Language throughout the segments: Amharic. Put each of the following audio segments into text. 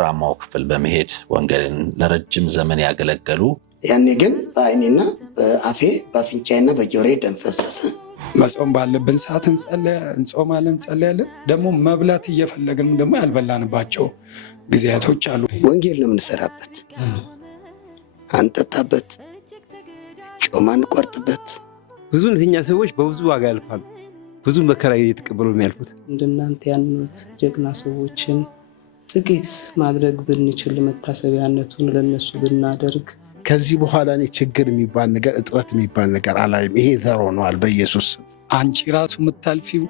ገጠራማው ክፍል በመሄድ ወንጌልን ለረጅም ዘመን ያገለገሉ ያኔ ግን በአይኔና በአፌ በአፍንጫዬና በጆሮዬ ደም ፈሰሰ። መጾም ባለብን ሰዓት እንጾማለን፣ እንጸልያለን። ደግሞ መብላት እየፈለግንም ደግሞ ያልበላንባቸው ጊዜያቶች አሉ። ወንጌል ነው የምንሰራበት፣ አንጠጣበት፣ ጮማ እንቆርጥበት። ብዙ እነኛ ሰዎች በብዙ ዋጋ ያልፋሉ፣ ብዙ መከራ እየተቀበሉ የሚያልፉት። እንደናንተ ያሉት ጀግና ሰዎችን ጥቂት ማድረግ ብንችል መታሰቢያነቱን ለነሱ ብናደርግ ከዚህ በኋላ እኔ ችግር የሚባል ነገር እጥረት የሚባል ነገር አላይም። ይሄ ዘር ሆኗል በኢየሱስ ስም። አንቺ ራሱ የምታልፊው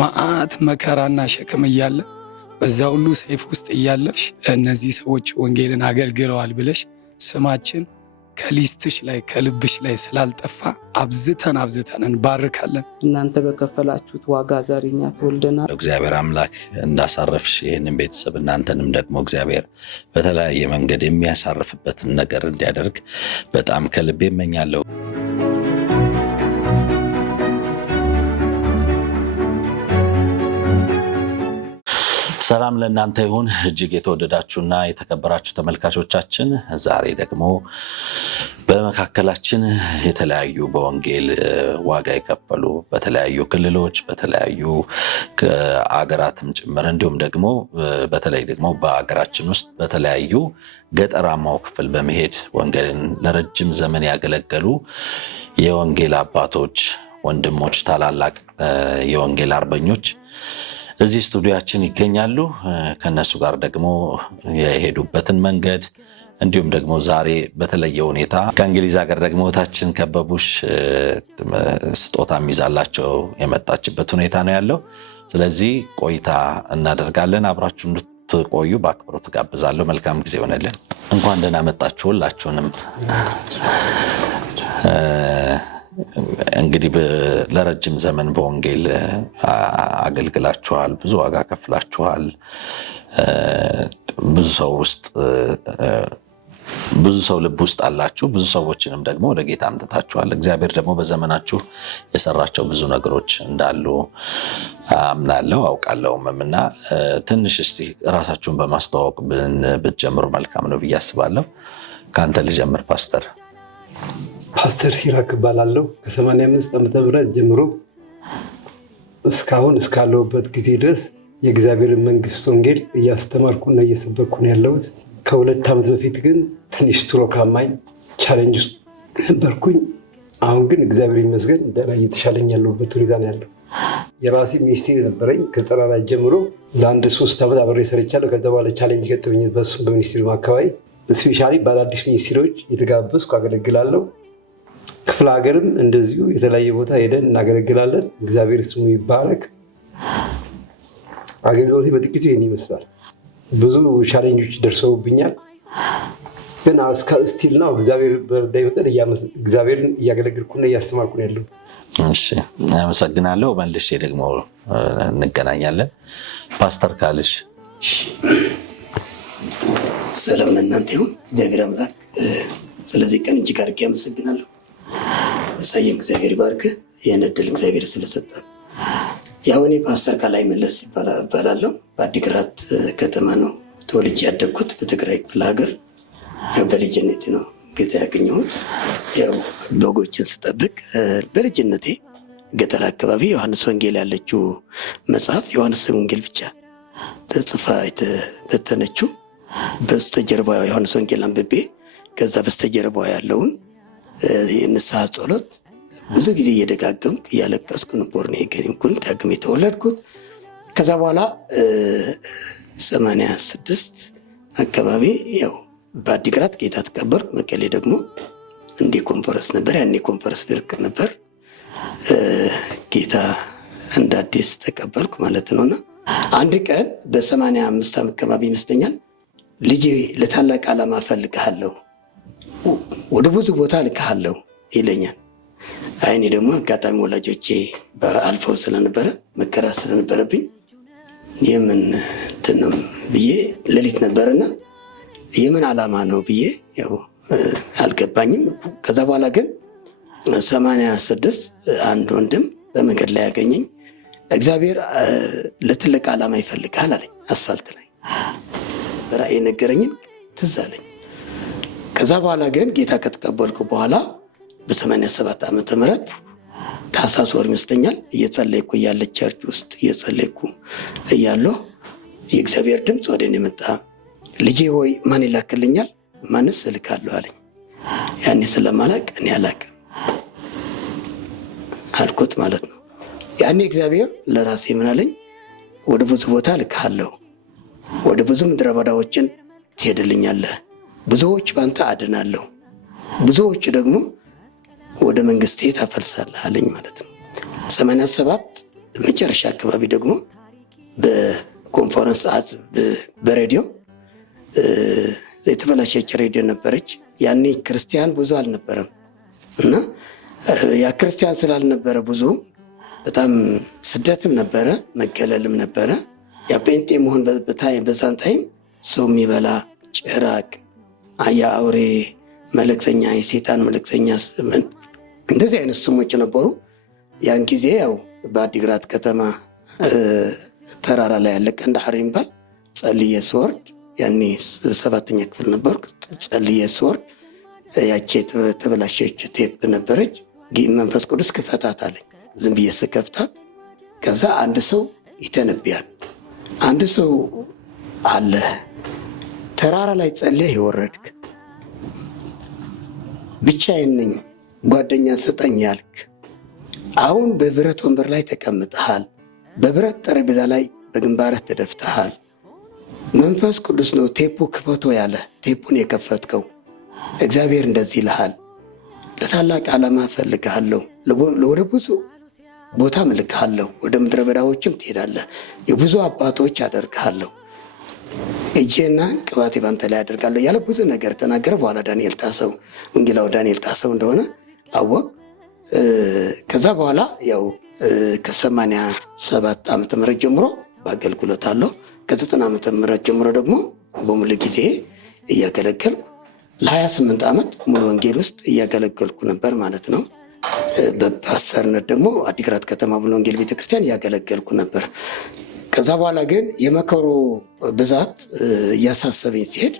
መዓት መከራና ሸክም እያለ በዛ ሁሉ ሰይፍ ውስጥ እያለፍሽ እነዚህ ሰዎች ወንጌልን አገልግለዋል ብለሽ ስማችን ከሊስትሽ ላይ ከልብሽ ላይ ስላልጠፋ አብዝተን እንባርካለን። እናንተ በከፈላችሁት ዋጋ ዛሬ እኛ ተወልደናል። እግዚአብሔር አምላክ እንዳሳረፍሽ ይህንን ቤተሰብ እናንተንም ደግሞ እግዚአብሔር በተለያየ መንገድ የሚያሳርፍበትን ነገር እንዲያደርግ በጣም ከልቤ እመኛለሁ። ሰላም ለእናንተ ይሁን። እጅግ የተወደዳችሁና የተከበራችሁ ተመልካቾቻችን፣ ዛሬ ደግሞ በመካከላችን የተለያዩ በወንጌል ዋጋ የከፈሉ በተለያዩ ክልሎች በተለያዩ አገራትም ጭምር እንዲሁም ደግሞ በተለይ ደግሞ በአገራችን ውስጥ በተለያዩ ገጠራማው ክፍል በመሄድ ወንጌልን ለረጅም ዘመን ያገለገሉ የወንጌል አባቶች፣ ወንድሞች፣ ታላላቅ የወንጌል አርበኞች እዚህ ስቱዲያችን ይገኛሉ። ከነሱ ጋር ደግሞ የሄዱበትን መንገድ እንዲሁም ደግሞ ዛሬ በተለየ ሁኔታ ከእንግሊዝ ሀገር ደግሞ ታችን ከበቡሽ ስጦታ ይዛላቸው የመጣችበት ሁኔታ ነው ያለው። ስለዚህ ቆይታ እናደርጋለን። አብራችሁ እንድትቆዩ በአክብሮት ጋብዛለሁ። መልካም ጊዜ ሆነልን። እንኳን ደህና መጣችሁ ሁላችሁንም። እንግዲህ ለረጅም ዘመን በወንጌል አገልግላችኋል፣ ብዙ ዋጋ ከፍላችኋል። ብዙ ሰው ልብ ውስጥ አላችሁ፣ ብዙ ሰዎችንም ደግሞ ወደ ጌታ አምጥታችኋል። እግዚአብሔር ደግሞ በዘመናችሁ የሰራቸው ብዙ ነገሮች እንዳሉ አምናለሁ አውቃለሁም እና ትንሽ እስቲ ራሳችሁን በማስተዋወቅ ብትጀምሩ መልካም ነው ብዬ አስባለሁ። ከአንተ ልጀምር ፓስተር። ፓስተር ሲራክ እባላለሁ። ከ85 ዓመተ ምህረት ጀምሮ እስካሁን እስካለሁበት ጊዜ ድረስ የእግዚአብሔርን መንግስት ወንጌል እያስተማርኩና እየሰበኩ ነው ያለሁት። ከ2 ዓመት በፊት ግን ትንሽ ስትሮክ አማኝ ቻሌንጅ ውስጥ ነበርኩኝ። አሁን ግን እግዚአብሔር ይመስገን ደህና እየተሻለኝ ያለሁበት ሁኔታ ነው ያለው። የራሴ ሚኒስትሪ ነበረኝ። ከጠራ ላይ ጀምሮ ለአንድ 3 ዓመት አብሬ ሰርቻለሁ። ከዛ በኋላ ቻሌንጅ ገጠመኝ። በሱም በሚኒስትሪ አካባቢ ስፔሻሊ በአዳዲስ ሚኒስትሪዎች የተጋበዝኩ አገለግላለሁ። ክፍለ ሀገርም እንደዚሁ የተለያየ ቦታ ሄደን እናገለግላለን። እግዚአብሔር ስሙ ይባረክ። አገልግሎቴ በጥቂቱ ይህን ይመስላል። ብዙ ቻሌንጆች ደርሰውብኛል፣ ግን ስቲል ነው እግዚአብሔር በርዳይ መጠን እግዚአብሔርን እያገለግልኩና እያስተማርኩ ነው ያለው። እሺ፣ አመሰግናለሁ። መልሼ ደግሞ እንገናኛለን። ፓስተር ካልሽ። ሰላም ለእናንተ ይሁን። እግዚአብሔር አምላክ ስለዚህ ቀን እጅግ አድርጌ አመሰግናለሁ። እሳየም እግዚአብሔር ይባርክ። ይህን ዕድል እግዚአብሔር ስለሰጠን። ያው እኔ ፓስተር ካላይ መለስ ይባላለሁ። በአዲግራት ከተማ ነው ተወልጄ ያደግኩት፣ በትግራይ ክፍለ ሀገር። በልጅነቴ ነው ጌታ ያገኘሁት። ያው በጎችን ስጠብቅ በልጅነቴ ገጠር አካባቢ ዮሐንስ ወንጌል ያለችው መጽሐፍ ዮሐንስ ወንጌል ብቻ ተጽፋ የተበተነችው በስተጀርባ ዮሐንስ ወንጌል አንብቤ ከዛ በስተጀርባ ያለውን የንስሐ ጸሎት ብዙ ጊዜ እየደጋገምኩ እያለቀስኩ ነበር ነው የገኘኩት። ዳግም የተወለድኩት ከዛ በኋላ 86 አካባቢ ያው በአዲግራት ጌታ ተቀበልኩ። መቀሌ ደግሞ እንደ ኮንፈረንስ ነበር፣ ያኔ ኮንፈረንስ ብርክ ነበር። ጌታ እንደ አዲስ ተቀበልኩ ማለት ነውና አንድ ቀን በ85 አካባቢ ይመስለኛል ልጄ ለታላቅ ዓላማ እፈልግሃለሁ፣ ወደ ብዙ ቦታ ልክሃለሁ ይለኛል። አይኔ ደግሞ አጋጣሚ ወላጆቼ አልፈው ስለነበረ መከራ ስለነበረብኝ የምን እንትንም ብዬ ሌሊት ነበርና የምን ዓላማ ነው ብዬ ያው አልገባኝም። ከዛ በኋላ ግን 86 አንድ ወንድም በመንገድ ላይ ያገኘኝ፣ እግዚአብሔር ለትልቅ ዓላማ ይፈልጋል አለኝ። አስፋልት ላይ በራእይ ነገረኝን ትዝ አለኝ። ከዛ በኋላ ግን ጌታ ከተቀበልኩ በኋላ በ87 ዓመተ ምህረት ታኅሳስ ወር ይመስለኛል እየጸለይኩ እያለ ቸርች ውስጥ እየጸለይኩ እያለሁ የእግዚአብሔር ድምፅ ወደ እኔ መጣ። ልጄ ሆይ ማን ይላክልኛል? ማንስ እልካለሁ አለኝ። ያኔ ስለማላቅ እኔ አላቅም አልኩት ማለት ነው። ያኔ እግዚአብሔር ለራሴ ምን አለኝ? ወደ ብዙ ቦታ እልክሃለሁ፣ ወደ ብዙ ምድረ በዳዎችን ትሄድልኛለህ፣ ብዙዎች ባንተ አድናለሁ፣ ብዙዎች ደግሞ ወደ መንግስቴ ታፈልሳለህ አለኝ ማለት ነው። 87 መጨረሻ አካባቢ ደግሞ በኮንፈረንስ ሰዓት በሬዲዮ የተበላሸች ሬዲዮ ነበረች። ያኔ ክርስቲያን ብዙ አልነበረም እና ያ ክርስቲያን ስላልነበረ ብዙ በጣም ስደትም ነበረ፣ መገለልም ነበረ። ያ ጴንጤ መሆን በዛን ታይም ሰው የሚበላ ጭራቅ፣ የአውሬ መልእክተኛ፣ የሴጣን መልእክተኛ እንደዚህ አይነት ስሞች ነበሩ። ያን ጊዜ ያው በአዲግራት ከተማ ተራራ ላይ ያለ ቀንዳሐር የሚባል ጸልዬ ስወርድ ያኔ 7ኛ ክፍል ነበርኩ። ጸልዬ ስወርድ ያቺ የተበላሸች ቴፕ ነበረች። መንፈስ ቅዱስ ክፈታት አለኝ። ዝም ብዬ ስከፍታት ከዛ አንድ ሰው ይተነብያል። አንድ ሰው አለ ተራራ ላይ ጸልየህ የወረድክ ብቻዬን ነኝ ጓደኛ ስጠኝ ያልክ አሁን በብረት ወንበር ላይ ተቀምጠሃል፣ በብረት ጠረጴዛ ላይ በግንባርህ ተደፍተሃል። መንፈስ ቅዱስ ነው ቴፑ ክፈቶ ያለ ቴፑን የከፈትከው። እግዚአብሔር እንደዚህ ይልሃል፣ ለታላቅ ዓላማ እፈልግሃለሁ፣ ወደ ብዙ ቦታ እልክሃለሁ፣ ወደ ምድረ በዳዎችም ትሄዳለህ፣ የብዙ አባቶች አደርግሃለሁ፣ እጄና ቅባቴ ባንተ ላይ አደርጋለሁ ያለ ብዙ ነገር ተናገረ። በኋላ ዳንኤል ጣሰው ወንጌላዊ ዳንኤል ጣሰው እንደሆነ አወቅ። ከዛ በኋላ ያው ከ87 ዓመተ ምህረት ጀምሮ በአገልግሎት አለሁ። ከ90 ዓመተ ምህረት ጀምሮ ደግሞ በሙሉ ጊዜ እያገለገልኩ ለ28 ዓመት ሙሉ ወንጌል ውስጥ እያገለገልኩ ነበር ማለት ነው። በፓስተርነት ደግሞ አዲግራት ከተማ ሙሉ ወንጌል ቤተክርስቲያን እያገለገልኩ ነበር። ከዛ በኋላ ግን የመከሩ ብዛት እያሳሰበኝ ሲሄድ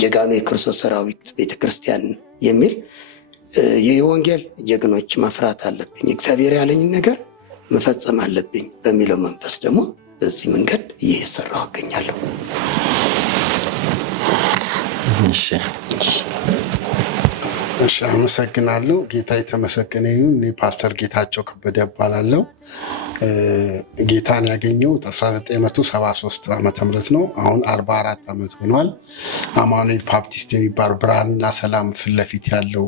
ጀጋኑ የክርስቶስ ሰራዊት ቤተክርስቲያን የሚል የወንጌል ጀግኖች ማፍራት አለብኝ፣ እግዚአብሔር ያለኝን ነገር መፈጸም አለብኝ በሚለው መንፈስ ደግሞ በዚህ መንገድ እየሰራሁ እገኛለሁ። እሺ፣ አመሰግናለሁ። ጌታ የተመሰገነ ይሁን። እኔ ፓስተር ጌታቸው ከበደ እባላለሁ። ጌታን ያገኘሁት 1973 ዓመተ ምህረት ነው። አሁን 44 ዓመት ሆኗል። አማኑኤል ባፕቲስት የሚባል ብርሃንና ሰላም ፊት ለፊት ያለው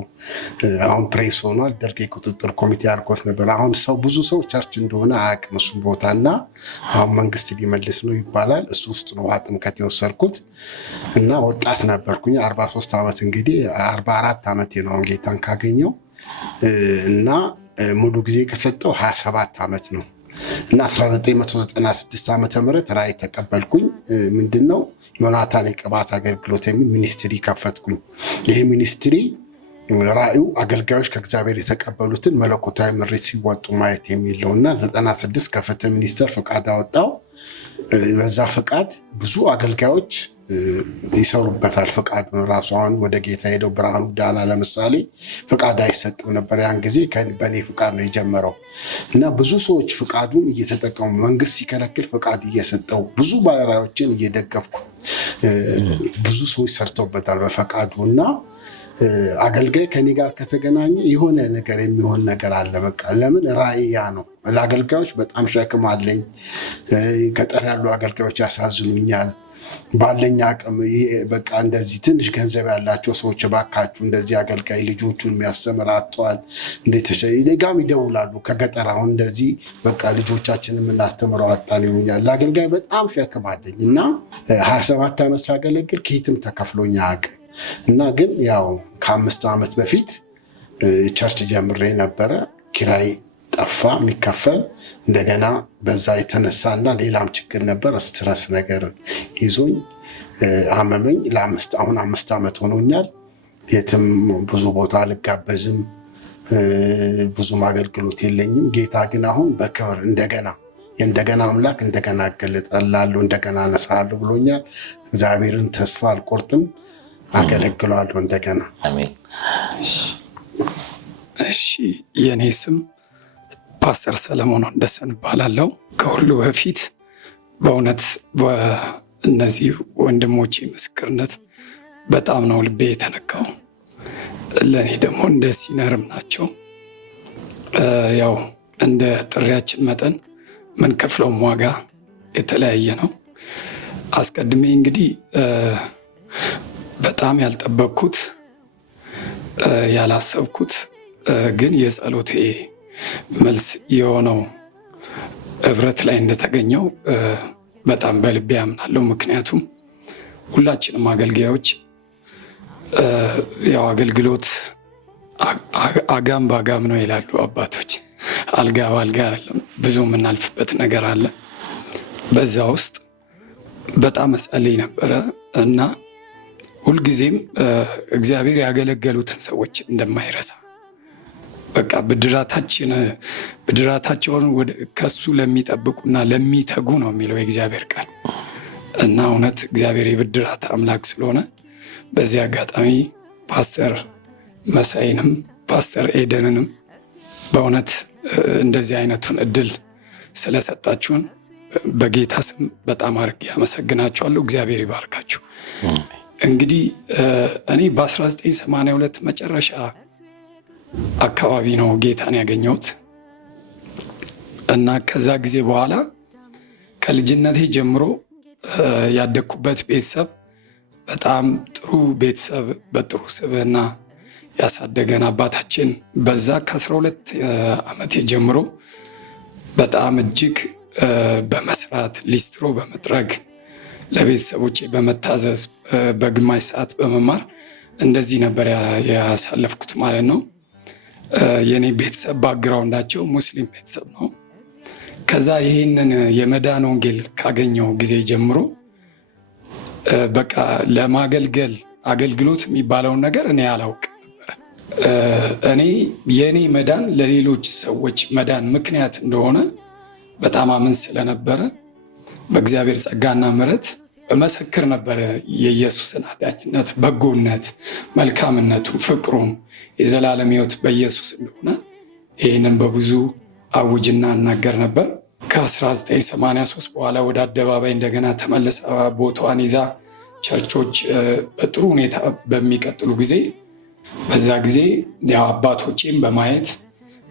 አሁን ፕሬስ ሆኗል። ደርግ የቁጥጥር ኮሚቴ አድርጎት ነበር። አሁን ብዙ ሰው ቸርች እንደሆነ አያውቅም እሱን ቦታና አሁን መንግስት ሊመልስ ነው ይባላል። እሱ ውስጥ ነው ጥምቀት የወሰድኩት እና ወጣት ነበርኩኝ። 43 ዓመት እንግዲህ 44 ዓመቴ ነው አሁን ጌታን ካገኘው እና ሙሉ ጊዜ ከሰጠው 27 ዓመት ነው እና 1996 ዓመተ ምህረት ራእይ ተቀበልኩኝ። ምንድነው ዮናታን የቅባት አገልግሎት የሚል ሚኒስትሪ ከፈትኩኝ። ይሄ ሚኒስትሪ ራእዩ አገልጋዮች ከእግዚአብሔር የተቀበሉትን መለኮታዊ ምሪት ሲወጡ ማየት የሚለው እና 96 ከፍትህ ሚኒስቴር ፍቃድ አወጣው። በዛ ፍቃድ ብዙ አገልጋዮች ይሰሩበታል። ፍቃድ ራሱ አሁን ወደ ጌታ ሄደው ብርሃኑ ዳና ለምሳሌ ፍቃድ አይሰጥም ነበር። ያን ጊዜ በእኔ ፍቃድ ነው የጀመረው እና ብዙ ሰዎች ፍቃዱን እየተጠቀሙ መንግስት ሲከለክል ፍቃድ እየሰጠው ብዙ ባለራዮችን እየደገፍኩ ብዙ ሰዎች ሰርተውበታል በፈቃዱ እና አገልጋይ ከኔ ጋር ከተገናኘ የሆነ ነገር የሚሆን ነገር አለ። በቃ ለምን ራእያ ነው። ለአገልጋዮች በጣም ሸክም አለኝ። ገጠር ያሉ አገልጋዮች ያሳዝኑኛል። ባለኝ አቅም በቃ እንደዚህ ትንሽ ገንዘብ ያላቸው ሰዎች ባካችሁ እንደዚህ አገልጋይ ልጆቹን የሚያስተምር አጥተዋል ጋም ይደውላሉ ከገጠር አሁን እንደዚህ በቃ ልጆቻችንን የምናስተምረው አጣን ይሉኛል። ለአገልጋይ በጣም ሸክም አለኝ እና 27 ዓመት ሳገለግል ከየትም ተከፍሎኝ አያውቅም እና ግን ያው ከ5 ዓመት በፊት ቸርች ጀምሬ ነበረ። ኪራይ ጠፋ የሚከፈል እንደገና በዛ የተነሳና ሌላም ችግር ነበር። ስትረስ ነገር ይዞኝ አመመኝ። አሁን 5 ዓመት ሆኖኛል። የትም ብዙ ቦታ አልጋበዝም፣ ብዙም አገልግሎት የለኝም። ጌታ ግን አሁን በክብር እንደገና የእንደገና አምላክ እንደገና እገለጣለሁ፣ እንደገና አነሳለሁ ብሎኛል። እግዚአብሔርን ተስፋ አልቆርጥም፣ አገለግለዋለሁ እንደገና። አሜን። እሺ፣ የኔ ስም ፓስተር ሰለሞን ወንደሰን እባላለሁ። ከሁሉ በፊት በእውነት በእነዚህ ወንድሞቼ ምስክርነት በጣም ነው ልቤ የተነካው። ለእኔ ደግሞ እንደ ሲነርም ናቸው። ያው እንደ ጥሪያችን መጠን ምን ከፍለውም ዋጋ የተለያየ ነው። አስቀድሜ እንግዲህ በጣም ያልጠበቅኩት ያላሰብኩት ግን የጸሎቴ መልስ የሆነው ህብረት ላይ እንደተገኘው በጣም በልቤ ያምናለሁ። ምክንያቱም ሁላችንም አገልጋዮች ያው አገልግሎት አጋም በአጋም ነው ይላሉ አባቶች። አልጋ በአልጋ አይደለም፣ ብዙ የምናልፍበት ነገር አለ። በዛ ውስጥ በጣም እጸልይ ነበረ እና ሁልጊዜም እግዚአብሔር ያገለገሉትን ሰዎች እንደማይረሳ በቃ ብድራታቸውን ከሱ ለሚጠብቁና ለሚተጉ ነው የሚለው የእግዚአብሔር ቃል እና እውነት እግዚአብሔር የብድራት አምላክ ስለሆነ በዚህ አጋጣሚ ፓስተር መሳይንም ፓስተር ኤደንንም በእውነት እንደዚህ አይነቱን እድል ስለሰጣችሁን በጌታ ስም በጣም አድርጌ አመሰግናችኋለሁ። እግዚአብሔር ይባርካችሁ። እንግዲህ እኔ በ1982 መጨረሻ አካባቢ ነው ጌታን ያገኘሁት እና ከዛ ጊዜ በኋላ ከልጅነቴ ጀምሮ ያደግኩበት ቤተሰብ በጣም ጥሩ ቤተሰብ፣ በጥሩ ስብዕና ያሳደገን አባታችን በዛ ከ12 ዓመቴ ጀምሮ በጣም እጅግ በመስራት ሊስትሮ በመጥረግ ለቤተሰቦቼ በመታዘዝ በግማሽ ሰዓት በመማር እንደዚህ ነበር ያሳለፍኩት ማለት ነው። የኔ ቤተሰብ ባክግራውንዳቸው ሙስሊም ቤተሰብ ነው። ከዛ ይሄንን የመዳን ወንጌል ካገኘው ጊዜ ጀምሮ በቃ ለማገልገል አገልግሎት የሚባለውን ነገር እኔ አላውቅ ነበረ። እኔ የኔ መዳን ለሌሎች ሰዎች መዳን ምክንያት እንደሆነ በጣም አምን ስለነበረ በእግዚአብሔር ጸጋና ምሕረት በመሰክር ነበረ የኢየሱስን አዳኝነት፣ በጎነት፣ መልካምነቱን፣ ፍቅሩን፣ የዘላለም ሕይወት በኢየሱስ እንደሆነ ይህንን በብዙ አውጅና እናገር ነበር። ከ1983 በኋላ ወደ አደባባይ እንደገና ተመልሳ ቦታዋን ይዛ ቸርቾች በጥሩ ሁኔታ በሚቀጥሉ ጊዜ በዛ ጊዜ ያው አባቶቼም በማየት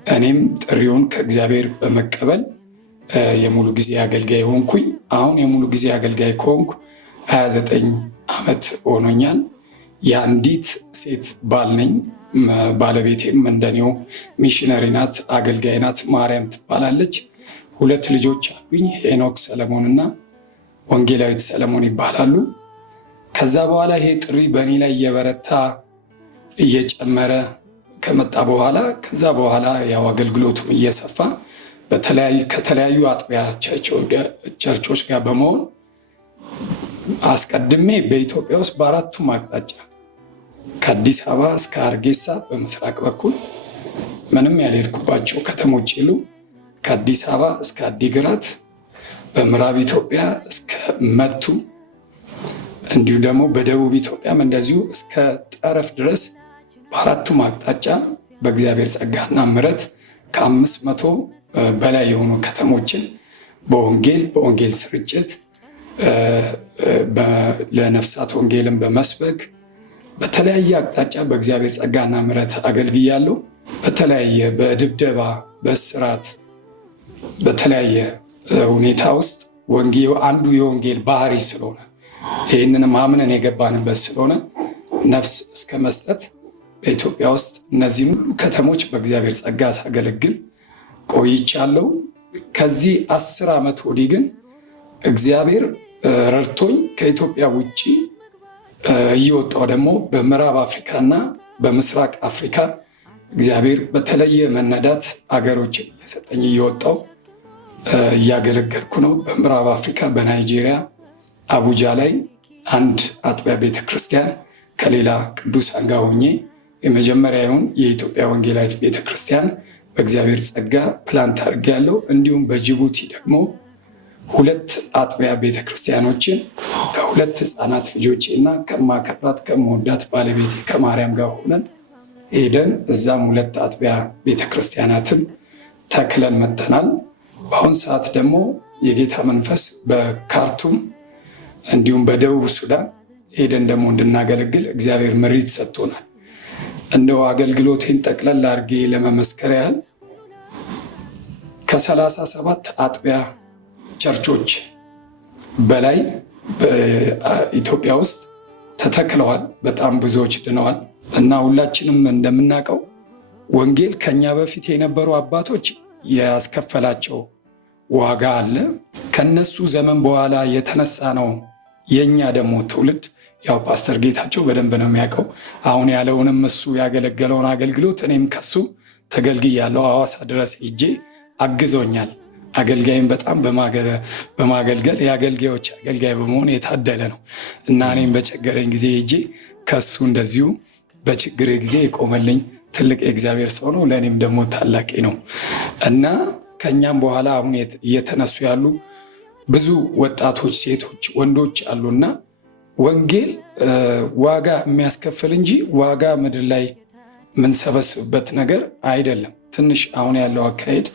እኔም ጥሪውን ከእግዚአብሔር በመቀበል የሙሉ ጊዜ አገልጋይ ሆንኩኝ። አሁን የሙሉ ጊዜ አገልጋይ ከሆንኩ 29 ዓመት ሆኖኛል። የአንዲት ሴት ባል ነኝ። ባለቤቴም እንደኔው ሚሽነሪ ናት፣ አገልጋይ ናት። ማርያም ትባላለች። 2 ልጆች አሉኝ፣ ሄኖክ ሰለሞንና ወንጌላዊት ሰለሞን ይባላሉ። ከዛ በኋላ ይሄ ጥሪ በእኔ ላይ እየበረታ እየጨመረ ከመጣ በኋላ ከዛ በኋላ ያው አገልግሎቱም እየሰፋ ከተለያዩ አጥቢያ ቸርቾች ጋር በመሆን አስቀድሜ በኢትዮጵያ ውስጥ በ4ቱም አቅጣጫ ከአዲስ አበባ እስከ አርጌሳ በምስራቅ በኩል ምንም ያልሄድኩባቸው ከተሞች የሉ። ከአዲስ አበባ እስከ አዲግራት፣ በምዕራብ ኢትዮጵያ እስከ መቱ፣ እንዲሁ ደግሞ በደቡብ ኢትዮጵያም እንደዚሁ እስከ ጠረፍ ድረስ በ4ቱም አቅጣጫ በእግዚአብሔር ጸጋና ምሕረት ከ500 በላይ የሆኑ ከተሞችን በወንጌል ስርጭት ለነፍሳት ወንጌልን በመስበክ በተለያየ አቅጣጫ በእግዚአብሔር ጸጋና ምሕረት አገልግያለሁ። በተለያየ በድብደባ በእስራት በተለያየ ሁኔታ ውስጥ አንዱ የወንጌል ባህሪ ስለሆነ ይህንንም አምነን የገባንበት ስለሆነ ነፍስ እስከ መስጠት በኢትዮጵያ ውስጥ እነዚህን ሁሉ ከተሞች በእግዚአብሔር ጸጋ ሳገለግል ቆይቻለሁ። ከዚህ 10 ዓመት ወዲህ ግን እግዚአብሔር ረድቶኝ ከኢትዮጵያ ውጭ እየወጣው ደግሞ በምዕራብ አፍሪካና በምስራቅ አፍሪካ እግዚአብሔር በተለየ መነዳት አገሮችን እየሰጠኝ እየወጣው እያገለገልኩ ነው። በምዕራብ አፍሪካ በናይጄሪያ አቡጃ ላይ አንድ አጥቢያ ቤተክርስቲያን ከሌላ ቅዱሳን ጋር ሆኜ የመጀመሪያውን የኢትዮጵያ ወንጌላዊት ቤተክርስቲያን በእግዚአብሔር ጸጋ ፕላንት አድርጌያለሁ። እንዲሁም በጅቡቲ ደግሞ 2 አጥቢያ ቤተክርስቲያኖችን ከ2 ህፃናት ልጆቼ እና ከማከብራት ከመወዳት ባለቤቴ ከማርያም ጋር ሆነን ሄደን እዛም 2 አጥቢያ ቤተክርስቲያናትን ተክለን መጥተናል። በአሁን ሰዓት ደግሞ የጌታ መንፈስ በካርቱም እንዲሁም በደቡብ ሱዳን ሄደን ደግሞ እንድናገለግል እግዚአብሔር ምሪት ሰጥቶናል። እንደው አገልግሎቴን ጠቅለል አድርጌ ለመመስከር ያህል ከ37 አጥቢያ ቸርቾች በላይ በኢትዮጵያ ውስጥ ተተክለዋል። በጣም ብዙዎች ድነዋል እና ሁላችንም እንደምናውቀው ወንጌል ከኛ በፊት የነበሩ አባቶች ያስከፈላቸው ዋጋ አለ። ከነሱ ዘመን በኋላ የተነሳ ነው የኛ ደግሞ ትውልድ። ያው ፓስተር ጌታቸው በደንብ ነው የሚያውቀው። አሁን ያለውንም እሱ ያገለገለውን አገልግሎት እኔም ከሱ ተገልግያለሁ። ሐዋሳ ድረስ ሄጄ አግዞኛል። አገልጋይም በጣም በማገልገል የአገልጋዮች አገልጋይ በመሆን የታደለ ነው እና እኔም በቸገረኝ ጊዜ ሄጄ ከሱ እንደዚሁ በችግሬ ጊዜ የቆመልኝ ትልቅ የእግዚአብሔር ሰው ነው። ለእኔም ደግሞ ታላቄ ነው እና ከኛም በኋላ አሁን እየተነሱ ያሉ ብዙ ወጣቶች፣ ሴቶች፣ ወንዶች አሉና ወንጌል ዋጋ የሚያስከፍል እንጂ ዋጋ ምድር ላይ የምንሰበስብበት ነገር አይደለም። ትንሽ አሁን ያለው አካሄድ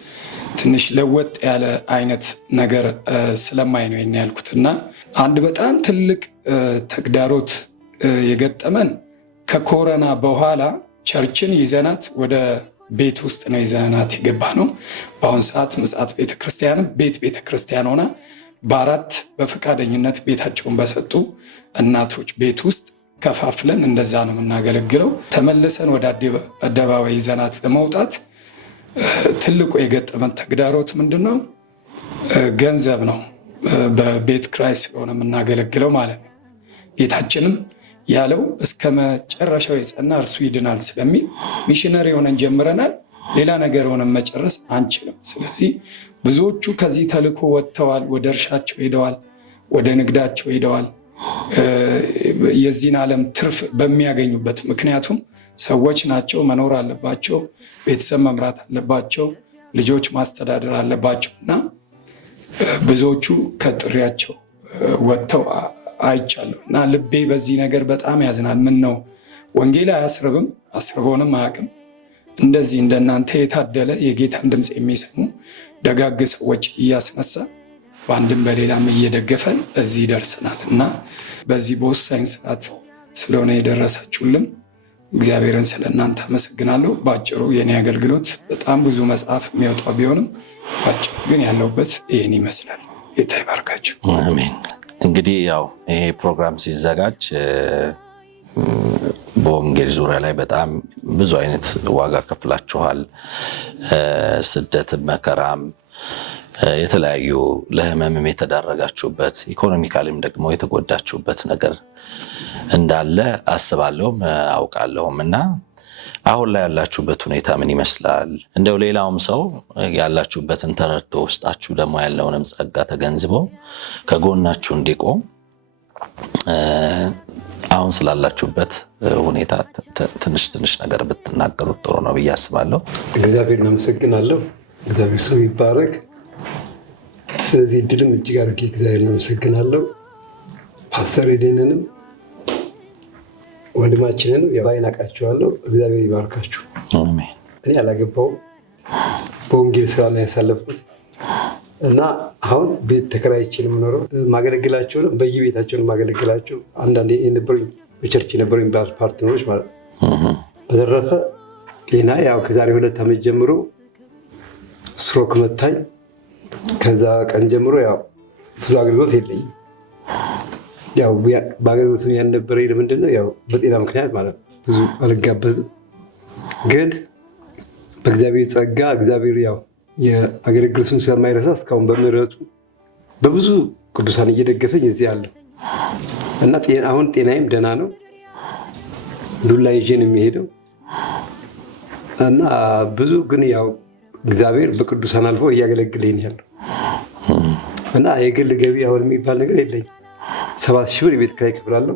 ትንሽ ለወጥ ያለ አይነት ነገር ስለማይ ነው ያልኩት እና አንድ በጣም ትልቅ ተግዳሮት የገጠመን ከኮረና በኋላ ቸርችን ይዘናት ወደ ቤት ውስጥ ነው ይዘናት የገባ ነው። በአሁን ሰዓት ምጽአት ቤተክርስቲያንም ቤተክርስቲያን ሆና በ4 በፈቃደኝነት ቤታቸውን በሰጡ እናቶች ቤት ውስጥ ከፋፍለን እንደዛ ነው የምናገለግለው። ተመልሰን ወደ አደባባይ ይዘናት ለመውጣት ትልቁ የገጠመን ተግዳሮት ምንድነው? ገንዘብ ነው። በቤት ክራይ ስለሆነ የምናገለግለው ማለት ነው። ጌታችንም ያለው እስከ መጨረሻው የጸና እርሱ ይድናል ስለሚል ሚሽነሪ ሆነን ጀምረናል። ሌላ ነገር ሆነን መጨረስ አንችልም። ስለዚህ ብዙዎቹ ከዚህ ተልኮ ወጥተዋል፣ ወደ እርሻቸው ሄደዋል፣ ወደ ንግዳቸው ሄደዋል፣ የዚህን ዓለም ትርፍ በሚያገኙበት። ምክንያቱም ሰዎች ናቸው፣ መኖር አለባቸው፣ ቤተሰብ መምራት አለባቸው፣ ልጆች ማስተዳደር አለባቸው እና ብዙዎቹ ከጥሪያቸው ወጥተው አይቻለሁ እና ልቤ በዚህ ነገር በጣም ያዝናል። ምን ነው ወንጌል አያስርብም፣ አስርቦንም አያውቅም። እንደዚህ እንደናንተ የታደለ የጌታን ድምፅ የሚሰሙ ደጋግ ሰዎች እያስነሳ በአንድም በሌላም እየደገፈን እዚህ ደርሰናል እና በዚህ በወሳኝ ሰዓት ስለሆነ የደረሳችሁልን እግዚአብሔርን ስለ እናንተ አመሰግናለሁ። በአጭሩ የኔ አገልግሎት በጣም ብዙ መጽሐፍ የሚያወጣው ቢሆንም በአጭሩ ግን ያለውበት ይህን ይመስላል። ጌታ ይባርካችሁ። አሜን። እንግዲህ ያው ይሄ ፕሮግራም ሲዘጋጅ በወንጌል ዙሪያ ላይ በጣም ብዙ አይነት ዋጋ ከፍላችኋል። ስደትም፣ መከራም፣ የተለያዩ ለህመምም የተዳረጋችሁበት ኢኮኖሚካሊም ደግሞ የተጎዳችሁበት ነገር እንዳለ አስባለሁም አውቃለሁም እና አሁን ላይ ያላችሁበት ሁኔታ ምን ይመስላል? እንደው ሌላውም ሰው ያላችሁበትን ተረድቶ ውስጣችሁ ደግሞ ያለውንም ጸጋ ተገንዝበው ከጎናችሁ እንዲቆም አሁን ስላላችሁበት ሁኔታ ትንሽ ነገር ብትናገሩት ጥሩ ነው ብዬ አስባለሁ። እግዚአብሔር እናመሰግናለሁ። እግዚአብሔር ስሙ ይባረክ። ስለዚህ እድልም እጅግ አድርጌ እግዚአብሔር እናመሰግናለሁ። ፓስተር ኤደንንም ወንድማችንን ባይን አውቃቸዋለሁ። እግዚአብሔር ይባርካችሁ። አሜን። እኔ አላገባውም፣ በወንጌል ስራ ላይ ያሳለፍኩት እና አሁን ቤት ተከራይቼ ነው የምኖረው። ማገለግላቸውንም በየቤታቸውን ማገለግላቸው አንዳንዴ የነበሩኝ በቸርች የነበሩኝ ፓርትነሮች ማለት ነው። በተረፈ ጤና ያው ከዛሬ 2 ዓመት ጀምሮ ስትሮክ መታኝ። ከዛ ቀን ጀምሮ ያው ብዙ አገልግሎት የለኝም። ያው በአገልግሎት ያልነበረኝ ለምንድን ነው? ያው በጤና ምክንያት ማለት ነው። ብዙ አልጋበዝም፣ ግን በእግዚአብሔር ጸጋ እግዚአብሔር ያው የአገልግሎቱን ስለማይረሳ እስካሁን በምህረቱ በብዙ ቅዱሳን እየደገፈኝ እዚህ አለ እና አሁን ጤናዬም ደህና ነው። ዱላ ይዤ ነው የሚሄደው እና ብዙ ግን ያው እግዚአብሔር በቅዱሳን አልፎ እያገለግለኝ ያለው እና የግል ገቢ አሁን የሚባል ነገር የለኝም። 7,000 ብር የቤት ኪራይ እከፍላለሁ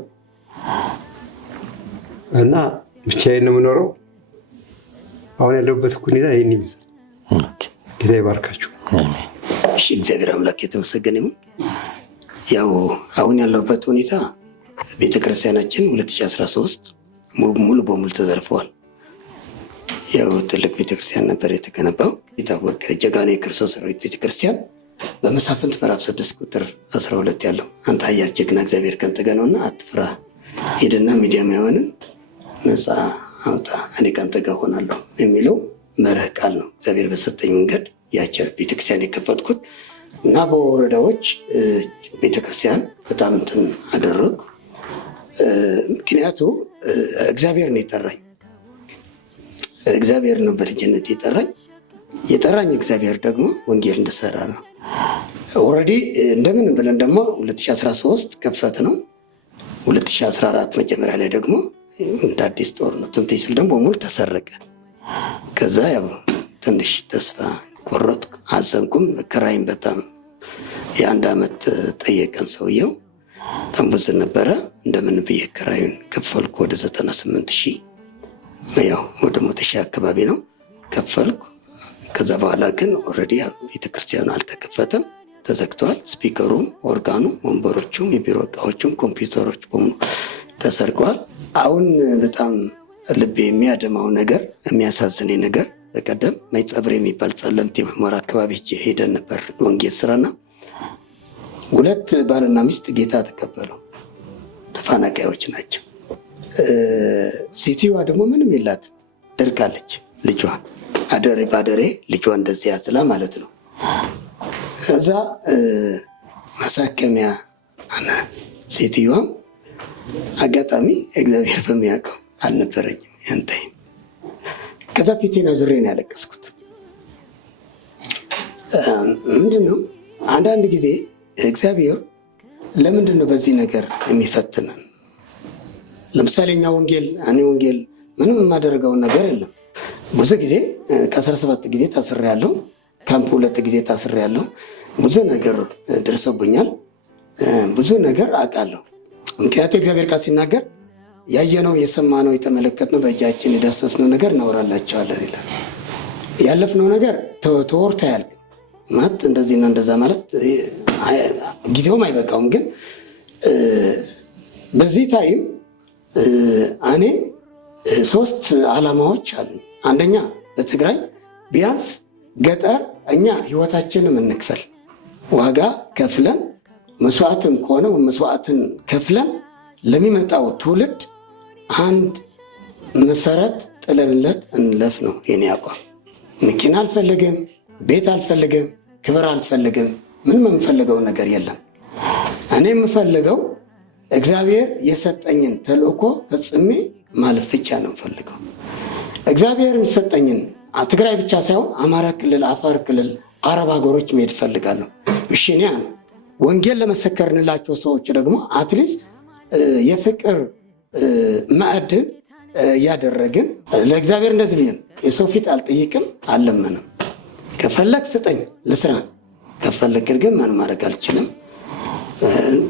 እና ብቻዬን ነው የምኖረው። አሁን ያለሁበት ሁኔታ ይህን ይመስላል። ጌታ ይባርካችሁ። እሺ፣ እግዚአብሔር አምላክ የተመሰገነ ይሁን። ያው አሁን ያለውበት ሁኔታ ቤተክርስቲያናችን 2013 ሙሉ በሙሉ ተዘርፈዋል። ያው ትልቅ ቤተክርስቲያን ነበር የተገነባው። የታወቀ ጀጋኔ የክርስቶስ ሰራዊት ቤተክርስቲያን በመሳፍንት ምዕራፍ 6 ቁጥር 12 ያለው አንተ ኃያል ጀግና እግዚአብሔር ካንተ ጋር ነውና አትፍራ፣ ሄድና ሚዲያማውያንን ነፃ አውጣ፣ እኔ ካንተ ጋር ሆናለሁ የሚለው መርህ ቃል ነው። እግዚአብሔር በሰጠኝ መንገድ ያቸር ቤተክርስቲያን የከፈትኩት እና በወረዳዎች ቤተክርስቲያን በጣም እንትን አደረጉ። ምክንያቱ እግዚአብሔር ነው የጠራኝ። እግዚአብሔር ነው በልጅነት የጠራኝ እግዚአብሔር ደግሞ ወንጌል እንድሰራ ነው። ኦልሬዲ እንደምን ብለን ደግሞ 2013 ከፈት ነው። 2014 መጀመሪያ ላይ ደግሞ እንደ አዲስ ጦርነት ትምትይ ስል ደግሞ በሙሉ ተሰረቀ። ከዛ ያው ትንሽ ተስፋ ቆረጥኩ፣ አዘንኩም። ክራይም በጣም የ1 ዓመት ጠየቀን ሰውየው በጣም ብዙ ነበረ። እንደምን ብዬ ክራዩን ከፈልኩ ወደ 98,000 ያው ወደ 100,000 አካባቢ ነው ከፈልኩ። ከዛ በኋላ ግን ኦልሬዲ ቤተክርስቲያኑ አልተከፈተም፣ ተዘግተዋል። ስፒከሩም፣ ኦርጋኑ፣ ወንበሮቹም፣ የቢሮ እቃዎቹም፣ ኮምፒውተሮች በሙሉ ተሰርቀዋል። አሁን በጣም ልብ የሚያደማው ነገር፣ የሚያሳዝነኝ ነገር በቀደም ማይጸብር የሚባል ጸለምት የመሞራ አካባቢ ሄደን ነበር ወንጌል ስራና 2 ባልና ሚስት ጌታ ተቀበሉ። ተፈናቃዮች ናቸው። ሴትዮዋ ደግሞ ምንም የላት ደርቃለች። ልጇ አደሬ ባደሬ ልጇ እንደዚህ ያዝላ ማለት ነው። ከዛ ማሳከሚያ አና ሴትዮዋም አጋጣሚ እግዚአብሔር በሚያውቀው አልነበረኝም ያንተይ። ከዛ ፊቴን አዙሬ ነው ያለቀስኩት። ምንድነው አንዳንድ ጊዜ እግዚአብሔር ለምንድን ነው በዚህ ነገር የሚፈትነን? ለምሳሌ እኔ ወንጌል ምንም የማደርገውን ነገር የለም። ብዙ ጊዜ ከ17 ጊዜ ታስሬያለሁ። ካምፕ 2 ጊዜ ታስሬያለሁ። ብዙ ነገር ደርሶብኛል። ብዙ ነገር አውቃለሁ። ምክንያቱም እግዚአብሔር ቃል ሲናገር ያየነው፣ የሰማነው፣ የተመለከትነው፣ በእጃችን የዳሰስነው ነገር እናወራላቸዋለን ይላል። ያለፍነው ነገር ተወርቶ አያልቅም። ማለት እንደዚህና እንደዛ ማለት ጊዜውም አይበቃውም። ግን በዚህ ታይም እኔ 3 ዓላማዎች አሉ። አንደኛ በትግራይ ቢያንስ ገጠር እኛ ህይወታችንን እንክፈል፣ ዋጋ ከፍለን መስዋዕትም ከሆነ መስዋዕትን ከፍለን ለሚመጣው ትውልድ አንድ መሰረት ጥለንለት እንለፍ ነው የኔ አቋም። መኪና አልፈልግም፣ ቤት አልፈልግም፣ ክብር አልፈልግም። ምንም የምፈልገው ነገር የለም። እኔ የምፈልገው እግዚአብሔር የሰጠኝን ተልእኮ ፈጽሜ ማለፍ ብቻ ነው የምፈልገው። እግዚአብሔር የሰጠኝን ትግራይ ብቻ ሳይሆን አማራ ክልል፣ አፋር ክልል፣ አረብ ሀገሮች መሄድ እፈልጋለሁ። ምሽኒያ ነው ወንጌል ለመሰከርንላቸው ሰዎች ደግሞ አትሊስት የፍቅር ማዕድን ያደረግን ለእግዚአብሔር እንደዚህ ብዬ የሰው ፊት አልጠይቅም፣ አልለምንም። ከፈለግ ስጠኝ ለስራ፣ ከፈለግ ግን ምን ማድረግ አልችልም።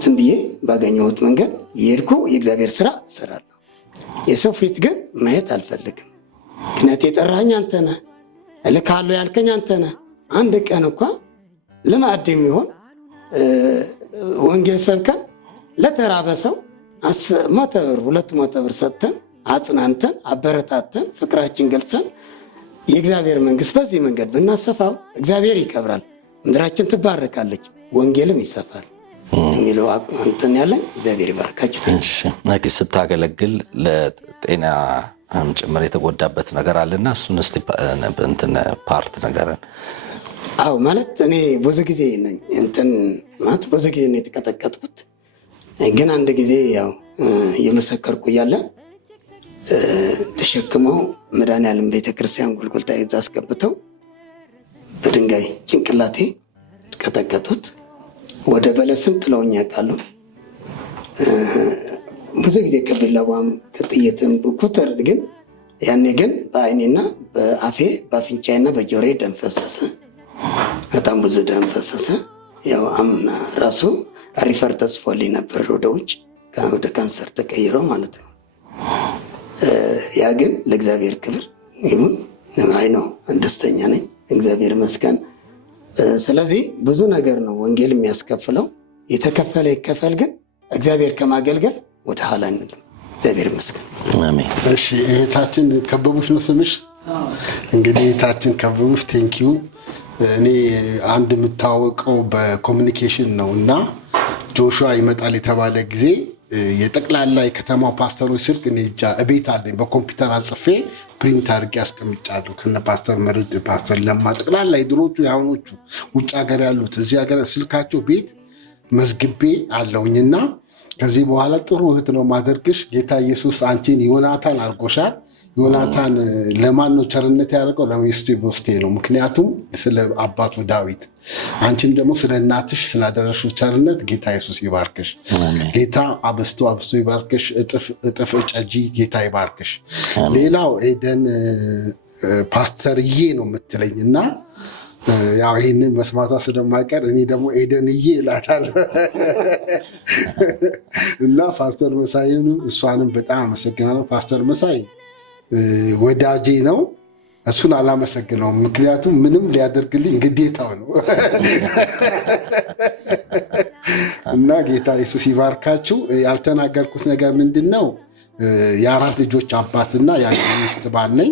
ዝም ብዬ ባገኘሁት መንገድ የሄድኩ የእግዚአብሔር ስራ እሰራለሁ። የሰው ፊት ግን ማየት አልፈልግም። ምክንያት የጠራኝ አንተ ነህ፣ እልካለሁ ያልከኝ አንተ ነህ። አንድ ቀን እንኳ ለማዕድ የሚሆን ወንጌል ሰብከን ለተራበ ሰው 100 ብር 200 ብር ሰጥተን አጽናንተን አበረታተን ፍቅራችን ገልጸን የእግዚአብሔር መንግስት በዚህ መንገድ ብናሰፋው እግዚአብሔር ይከብራል፣ ምድራችን ትባረካለች፣ ወንጌልም ይሰፋል የሚለው እንትን ያለን እግዚአብሔር ይባርካችሁ። እሺ፣ ስታገለግል ለጤና ጭምር የተጎዳበት ነገር አለና እሱን እስቲ እንትን ፓርት ነገርን። አዎ ማለት እኔ ብዙ ጊዜ ነኝ እንትን ማለት ብዙ ጊዜ ነው የተቀጠቀጥኩት። ግን አንድ ጊዜ ያው የመሰከርኩ እያለ ተሸክመው መድኃኔዓለም ቤተክርስቲያን ጎልጎልታ ይዛ አስገብተው በድንጋይ ጭንቅላቴ ቀጠቀጡት። ወደ በለስም ጥለውኝ ያውቃሉ። ብዙ ጊዜ ከቢላዋም ከጥይትም ኩተር ግን ያኔ ግን በአይኔና በአፌ በአፍንጫዬና በጆሮዬ ደም ፈሰሰ። በጣም ብዙ ደም ፈሰሰ። ያው አምና ራሱ ሪፈር ተጽፎልኝ ነበር ወደ ውጭ ወደ ካንሰር ተቀይሮ ማለት ነው። ያ ግን ለእግዚአብሔር ክብር ይሁን። አይ ነው ደስተኛ ነኝ። እግዚአብሔር ይመስገን። ስለዚህ ብዙ ነገር ነው ወንጌል የሚያስከፍለው። የተከፈለ ይከፈል፣ ግን እግዚአብሔር ከማገልገል ወደ ኋላ አንልም። እግዚአብሔር ይመስገን። አሜን። እሺ እህታችን ከበቡሽ ነው ስምሽ? እንግዲህ እህታችን ከበቡሽ ቴንኪዩ። እኔ አንድ የምታወቀው በኮሚኒኬሽን ነው እና ጆሹዋ ይመጣል የተባለ ጊዜ የጠቅላላ የከተማው ፓስተሮች ስልክ እኔ እቤት አለኝ። በኮምፒውተር አጽፌ ፕሪንት አድርጌ አስቀምጫለሁ። ከነ ፓስተር መርድ፣ ፓስተር ለማ ጠቅላላ የድሮቹ የአሁኖቹ ውጭ ሀገር ያሉት እዚህ ሀገር ስልካቸው ቤት መዝግቤ አለውኝና ከዚህ በኋላ ጥሩ እህት ነው ማደርግሽ። ጌታ ኢየሱስ አንቺን ዮናታን አድርጎሻል። ዮናታን ለማን ነው ቸርነት ያደርገው? ለሜፊቦስቴ ነው። ምክንያቱም ስለ አባቱ ዳዊት፣ አንቺም ደግሞ ስለ እናትሽ ስላደረግሽው ቸርነት ጌታ ኢየሱስ ይባርክሽ። ጌታ አብስቶ አብስቶ ይባርክሽ። እጥፍ እጨጂ ጌታ ይባርክሽ። ሌላው ኤደን ፓስተርዬ ነው የምትለኝ እና ያው ይህንን መስማቷ ስለማይቀር እኔ ደግሞ ኤደንዬ እላታለሁ እና ፓስተር መሳይንም እሷንም በጣም አመሰግናለሁ። ፓስተር መሳይ ወዳጄ ነው። እሱን አላመሰግነውም፣ ምክንያቱም ምንም ሊያደርግልኝ ግዴታው ነው እና ጌታ ኢየሱስ ይባርካችሁ። ያልተናገርኩት ነገር ምንድን ነው? የ4 ልጆች አባትና የ5 ባል ነኝ።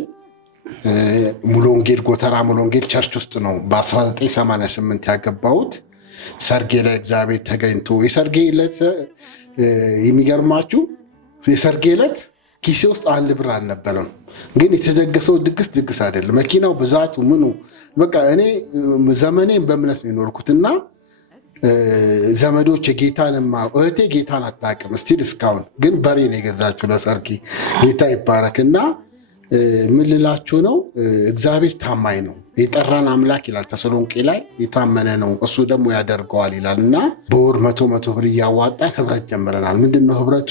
ሙሉ ወንጌል ጎተራ ሙሉ ወንጌል ቸርች ውስጥ ነው በ1988 ያገባሁት። ሰርጌ ላይ እግዚአብሔር ተገኝቶ የሰርጌ ዕለት የሚገርማችሁ የሰርጌ ዕለት ኪሴ ውስጥ 1 ብር አልነበረም። ግን የተደገሰው ድግስ አይደለም። መኪናው ብዛቱ ምኑ በቃ እኔ ዘመኔን በእምነት ነው የኖርኩትና ዘመዶች የጌታንማ እህቴ ጌታን አታውቅም ስቲል እስካሁን፣ ግን በሬ ነው የገዛችሁ ለሰርጌ። ጌታ ይባረክና ምን ልላችሁ ነው? እግዚአብሔር ታማኝ ነው። የጠራን አምላክ ይላል ተሰሎንቄ ላይ የታመነ ነው እሱ ደግሞ ያደርገዋል ይላል እና በወር 100 ብር እያዋጣን ህብረት ጀምረናል። ምንድነው ህብረቱ?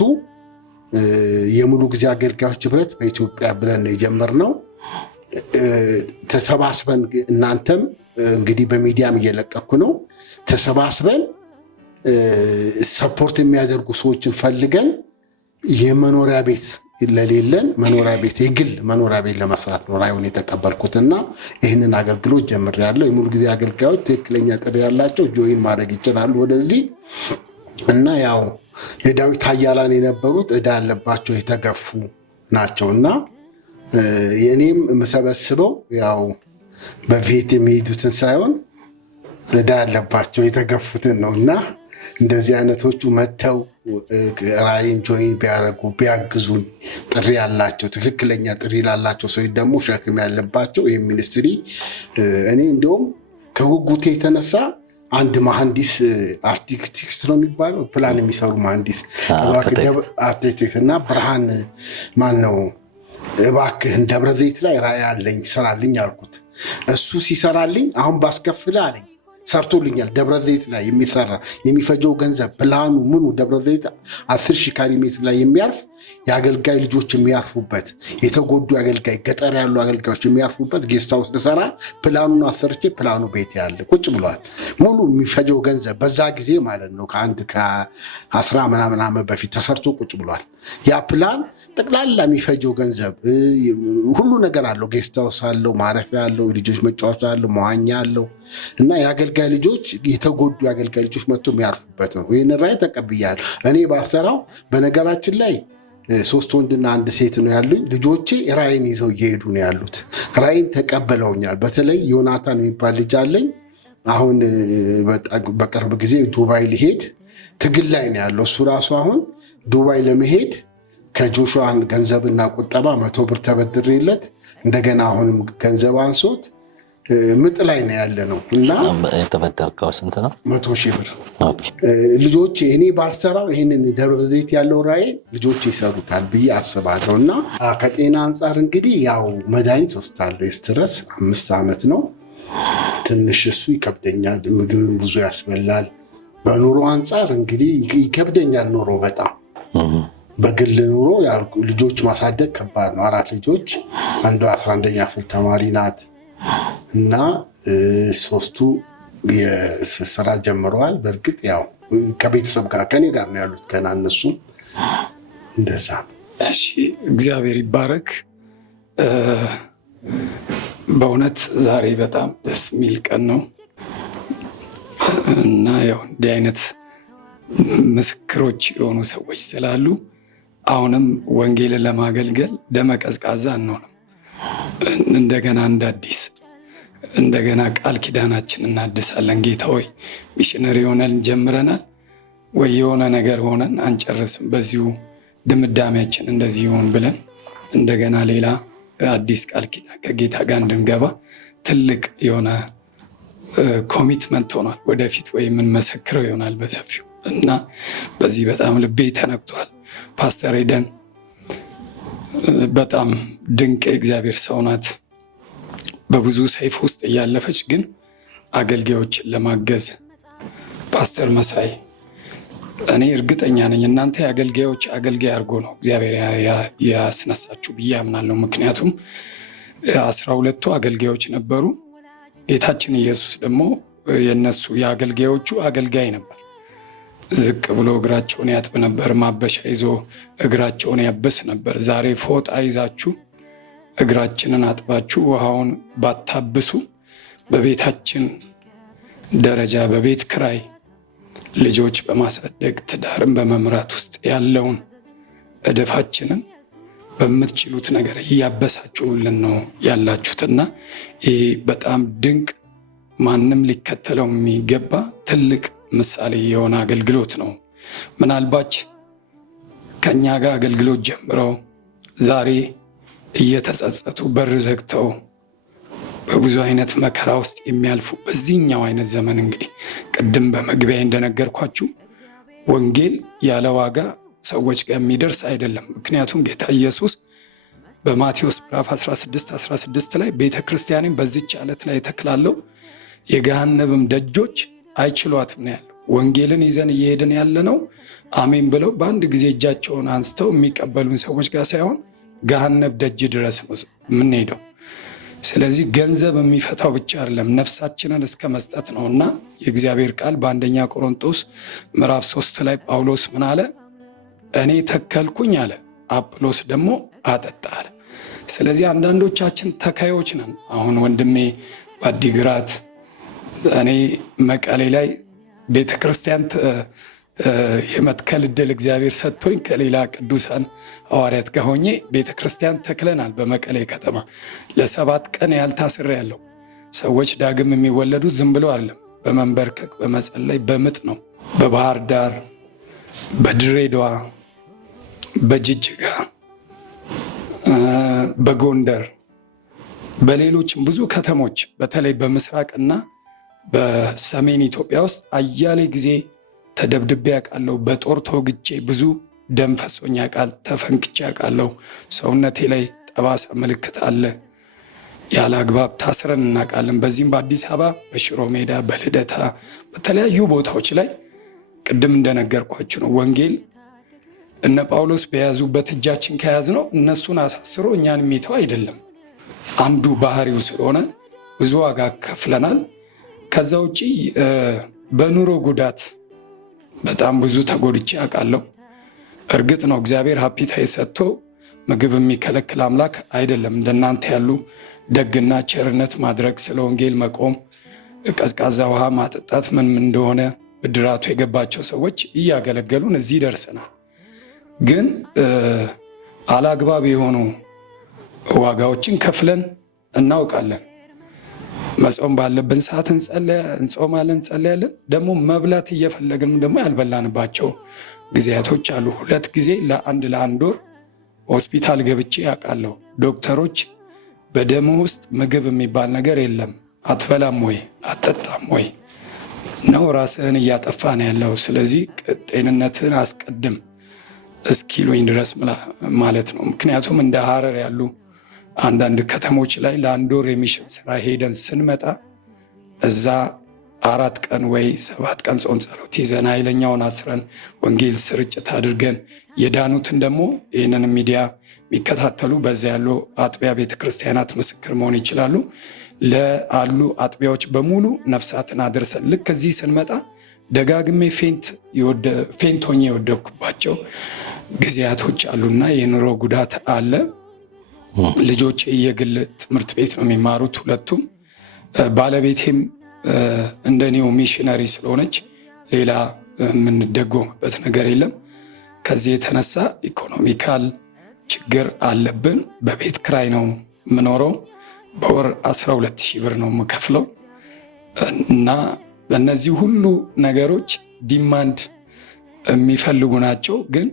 የሙሉ ጊዜ አገልጋዮች ህብረት በኢትዮጵያ ብለን የጀመርነው። ተሰባስበን እናንተም እንግዲህ በሚዲያም እየለቀኩ ነው። ተሰባስበን ሰፖርት የሚያደርጉ ሰዎችን ፈልገን የመኖሪያ ቤት ለሌለን መኖሪያ ቤት የግል መኖሪያ ቤት ለመስራት ነው ራዩን የተቀበልኩትና ይህንን አገልግሎት ጀምሬያለሁ። የሙሉ ጊዜ አገልጋዮች ትክክለኛ ጥሪ ያላቸው ጆይን ማድረግ ይችላሉ ወደዚህ እና ያው የዳዊት ኃያላን የነበሩት ዕዳ ያለባቸው የተገፉ ናቸውና የኔም የምሰበስበው ያው በፊት የሚሄዱትን ሳይሆን ዕዳ ያለባቸው የተገፉትን ነውና እንደዚህ አይነቶቹ መተው ራይን ጆይን ቢያረጉ ቢያግዙኝ፣ ጥሪ ያላቸው ትክክለኛ ጥሪ ላላቸው ሰዎች ደግሞ ሸክም ያለባቸው ይህ ሚኒስትሪ እኔ እንደውም ከጉጉቴ የተነሳ አንድ መሐንዲስ አርኪቴክት ነው የሚባለው ፕላን የሚሰሩ መሐንዲስ አርኪቴክት እና ብርሃን ማን ነው እባክህን ደብረ ዘይት ላይ ራእይ አለኝ ስራልኝ አልኩት። እሱ ሲሰራልኝ አሁን ባስከፍል አለኝ። ሰርቶልኛል። ደብረ ዘይት ላይ የሚሰራ የሚፈጀው ገንዘብ ፕላኑ ምኑ ደብረ ዘይት 10,000 ካሬ ሜትር ላይ የሚያርፍ የአገልጋይ ልጆች የሚያርፉበት የተጎዱ አገልጋይ ገጠር ያሉ አገልጋዮች የሚያርፉበት ጌስት ሃውስ ልሰራ ፕላኑን አሰርቼ ፕላኑ ቤት ያለ ቁጭ ብሏል። ሙሉ የሚፈጀው ገንዘብ በዛ ጊዜ ማለት ነው ከ10 ምናምን ዓመት በፊት ተሰርቶ ቁጭ ብሏል። ያ ፕላን ጠቅላላ የሚፈጀው ገንዘብ ሁሉ ነገር አለው። ጌስት ሃውስ አለው፣ ማረፊያ አለው፣ ልጆች መጫወቻ አለው፣ መዋኛ አለው እና የአገልጋይ ልጆች የተጎዱ የአገልጋይ ልጆች መጥቶ የሚያርፉበት ነው። ይህን ራዕይ ተቀብያለሁ። እኔ ባልሰራው በነገራችን ላይ 3 ወንድና 1 ሴት ነው ያሉኝ። ልጆቼ ራዕይን ይዘው እየሄዱ ነው ያሉት። ራዕይን ተቀበለውኛል። በተለይ ዮናታን የሚባል ልጅ አለኝ። አሁን በቅርብ ጊዜ ዱባይ ሊሄድ ትግል ላይ ነው ያለው። እሱ ራሱ አሁን ዱባይ ለመሄድ ከጆሹዋ ገንዘብና ቁጠባ 100 ብር ተበድሬለት እንደገና አሁንም ገንዘብ አንሶት ምጥ ላይ ነው ያለ ነው እና የተበደርከው ስንት ነው? 100,000 ብር። ልጆቼ እኔ ባልሰራው ይህንን ደብረ ዘይት ያለው ራዕይ ልጆቼ ይሰሩታል ብዬ አስባለሁ። እና ከጤና አንጻር እንግዲህ ያው መድኃኒት ወስዳለሁ። የስትረስ 5 ዓመት ነው። ትንሽ እሱ ይከብደኛል። ምግብን ብዙ ያስበላል። በኑሮ አንጻር እንግዲህ ይከብደኛል ኑሮ በጣም በግል ኑሮ ልጆች ማሳደግ ከባድ ነው። 4 ልጆች፣ አንዷ 11ኛ ክፍል ተማሪ ናት እና 3ቱ የስራ ጀምረዋል። በእርግጥ ያው ከቤተሰብ ጋር ከኔ ጋር ነው ያሉት ገና እነሱ እንደዛ። እሺ እግዚአብሔር ይባረክ። በእውነት ዛሬ በጣም ደስ የሚል ቀን ነው እና ያው እንዲህ አይነት ምስክሮች የሆኑ ሰዎች ስላሉ አሁንም ወንጌልን ለማገልገል ደመቀዝቃዛ አንሆንም። እንደገና እንደ አዲስ እንደገና ቃል ኪዳናችን እናድሳለን። ጌታ ሆይ ሚሽነሪ ሆነን ጀምረናል ወይ የሆነ ነገር ሆነን አንጨርስም፣ በዚሁ ድምዳሜያችን እንደዚህ ይሆን ብለን እንደገና ሌላ አዲስ ቃል ኪዳን ከጌታ ጋር እንድንገባ ትልቅ የሆነ ኮሚትመንት ሆኗል። ወደፊት ወይ የምንመሰክረው ይሆናል በሰፊው እና በዚህ በጣም ልቤ ተነክቷል። ፓስተር ኤደን በጣም ድንቅ የእግዚአብሔር ሰው ናት። በብዙ ሰይፍ ውስጥ እያለፈች ግን አገልጋዮችን ለማገዝ ፓስተር መሳይ እኔ እርግጠኛ ነኝ እናንተ የአገልጋዮች አገልጋይ አድርጎ ነው እግዚአብሔር ያስነሳችሁ ብዬ አምናለሁ። ምክንያቱም 12ቱ አገልጋዮች ነበሩ። ጌታችን ኢየሱስ ደግሞ የነሱ የአገልጋዮቹ አገልጋይ ነበር። ዝቅ ብሎ እግራቸውን ያጥብ ነበር። ማበሻ ይዞ እግራቸውን ያበስ ነበር። ዛሬ ፎጣ ይዛችሁ እግራችንን አጥባችሁ ውሃውን ባታብሱ በቤታችን ደረጃ በቤት ክራይ ልጆች በማሳደግ ትዳርን በመምራት ውስጥ ያለውን እድፋችንን በምትችሉት ነገር እያበሳችሁልን ነው ያላችሁትና ይህ በጣም ድንቅ ማንም ሊከተለው የሚገባ ትልቅ ምሳሌ የሆነ አገልግሎት ነው። ምናልባት ከኛ ጋር አገልግሎት ጀምረው ዛሬ እየተጸጸቱ በር ዘግተው በብዙ አይነት መከራ ውስጥ የሚያልፉ በዚህኛው አይነት ዘመን እንግዲህ ቅድም በመግቢያ እንደነገርኳችሁ ወንጌል ያለ ዋጋ ሰዎች ጋር የሚደርስ አይደለም። ምክንያቱም ጌታ ኢየሱስ በማቴዎስ ምዕራፍ 16 ላይ ቤተ ክርስቲያንን በዚች ዓለት ላይ ተክላለሁ የገሃነብም ደጆች አይችሏትም ነው ያለው። ወንጌልን ይዘን እየሄድን ያለ ነው አሜን ብለው በአንድ ጊዜ እጃቸውን አንስተው የሚቀበሉን ሰዎች ጋር ሳይሆን ገሃነብ ደጅ ድረስ ነው የምንሄደው። ስለዚህ ገንዘብ የሚፈታው ብቻ አይደለም፣ ነፍሳችንን እስከ መስጠት ነው እና የእግዚአብሔር ቃል በአንደኛ ቆሮንቶስ ምዕራፍ 3 ላይ ጳውሎስ ምን አለ? እኔ ተከልኩኝ አለ፣ አጵሎስ ደግሞ አጠጣ አለ። ስለዚህ አንዳንዶቻችን ተካዮች ነን። አሁን ወንድሜ በአዲግራት እኔ መቀሌ ላይ ቤተ ክርስቲያን የመትከል ዕድል እግዚአብሔር ሰጥቶኝ ከሌላ ቅዱሳን ሐዋርያት ጋር ሆኜ ቤተ ክርስቲያን ተክለናል። በመቀሌ ከተማ ለ7 ቀን ያህል ታስሬ ያለው። ሰዎች ዳግም የሚወለዱት ዝም ብሎ አይደለም፣ በመንበርከክ በመጸለይ በምጥ ነው። በባህር ዳር፣ በድሬዳዋ፣ በጅጅጋ፣ በጎንደር፣ በሌሎችም ብዙ ከተሞች በተለይ በምስራቅና በሰሜን ኢትዮጵያ ውስጥ አያሌ ጊዜ ተደብድቤ ያውቃለሁ። በጦር ተወግቼ ብዙ ደም ፈሶኝ ያውቃል። ተፈንክቼ ያውቃለሁ። ሰውነቴ ላይ ጠባሳ ምልክት አለ። ያለ አግባብ ታስረን እናውቃለን። በዚህም በአዲስ አበባ በሽሮ ሜዳ፣ በልደታ፣ በተለያዩ ቦታዎች ላይ ቅድም እንደነገርኳችሁ ነው። ወንጌል እነ ጳውሎስ በያዙበት እጃችን ከያዝ ነው እነሱን አሳስሮ እኛን የሚተው አይደለም። አንዱ ባህሪው ስለሆነ ብዙ ዋጋ ከፍለናል። ከዛ ውጪ በኑሮ ጉዳት በጣም ብዙ ተጎድቼ አውቃለሁ። እርግጥ ነው እግዚአብሔር ሀፒታይ ሰጥቶ ምግብ የሚከለክል አምላክ አይደለም። እንደናንተ ያሉ ደግና ቸርነት ማድረግ፣ ስለ ወንጌል መቆም፣ ቀዝቃዛ ውሃ ማጠጣት ምን እንደሆነ ብድራቱ የገባቸው ሰዎች እያገለገሉን እዚህ ደርሰናል። ግን አላግባብ የሆኑ ዋጋዎችን ከፍለን እናውቃለን። መጾም ባለብን ሰዓት እንጾማለን፣ እንጸለያለን። ደግሞ መብላት እየፈለግንም ደግሞ ያልበላንባቸው ጊዜያቶች አሉ። 2 ጊዜ ለአንድ ወር ሆስፒታል ገብቼ ያውቃለሁ። ዶክተሮች በደም ውስጥ ምግብ የሚባል ነገር የለም፣ አትበላም ወይ አትጠጣም ወይ ነው፣ ራስህን እያጠፋ ነው ያለው። ስለዚህ ጤንነትህን አስቀድም እስኪሉኝ ድረስ ማለት ነው። ምክንያቱም እንደ ሀረር ያሉ አንዳንድ ከተሞች ላይ ለ1 ወር የሚሽን ስራ ሄደን ስንመጣ እዛ 4 ቀን ወይ 7 ቀን ጾም ጸሎት ይዘን ኃይለኛውን አስረን ወንጌል ስርጭት አድርገን የዳኑትን ደግሞ ይህንን ሚዲያ የሚከታተሉ በዛ ያሉ አጥቢያ ቤተክርስቲያናት ምስክር መሆን ይችላሉ። ለአሉ አጥቢያዎች በሙሉ ነፍሳትን አድርሰን ልክ እዚህ ስንመጣ ደጋግሜ ፌንት ሆኜ የወደቅኩባቸው ጊዜያቶች አሉና የኑሮ ጉዳት አለ። ልጆቼ የግል ትምህርት ቤት ነው የሚማሩት ሁለቱም። ባለቤቴም እንደኔው ሚሽነሪ ስለሆነች ሌላ የምንደጎምበት ነገር የለም። ከዚህ የተነሳ ኢኮኖሚካል ችግር አለብን። በቤት ክራይ ነው የምኖረው። በወር 12,000 ብር ነው የምከፍለው እና እነዚህ ሁሉ ነገሮች ዲማንድ የሚፈልጉ ናቸው። ግን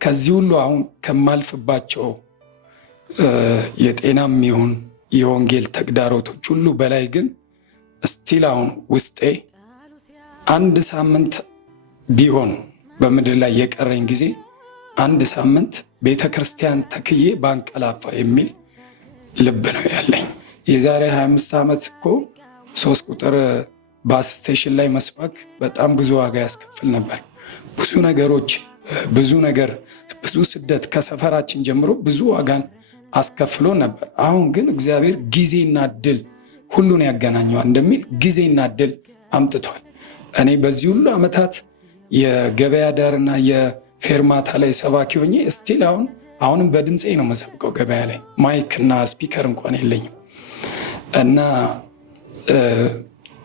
ከዚህ ሁሉ አሁን ከማልፍባቸው የጤናም ይሁን የወንጌል ተግዳሮቶች ሁሉ በላይ ግን ስቲል አሁን ውስጤ አንድ ሳምንት ቢሆን በምድር ላይ የቀረኝ ጊዜ አንድ ሳምንት ቤተ ክርስቲያን ተክዬ ባንቀላፋ የሚል ልብ ነው ያለኝ። የዛሬ 25 ዓመት እኮ 3 ቁጥር ባስ ስቴሽን ላይ መስበክ በጣም ብዙ ዋጋ ያስከፍል ነበር። ብዙ ነገሮች ብዙ ስደት ከሰፈራችን ጀምሮ ብዙ ዋጋን አስከፍሎ ነበር። አሁን ግን እግዚአብሔር ጊዜና እድል ሁሉን ያገናኘዋል እንደሚል ጊዜና እድል አምጥቷል። እኔ በዚህ ሁሉ ዓመታት የገበያ ዳርና የፌርማታ ላይ ሰባኪ ሆኜ ስቲል አሁንም በድምፄ ነው መሰብከው። ገበያ ላይ ማይክ እና ስፒከር እንኳን የለኝም። እና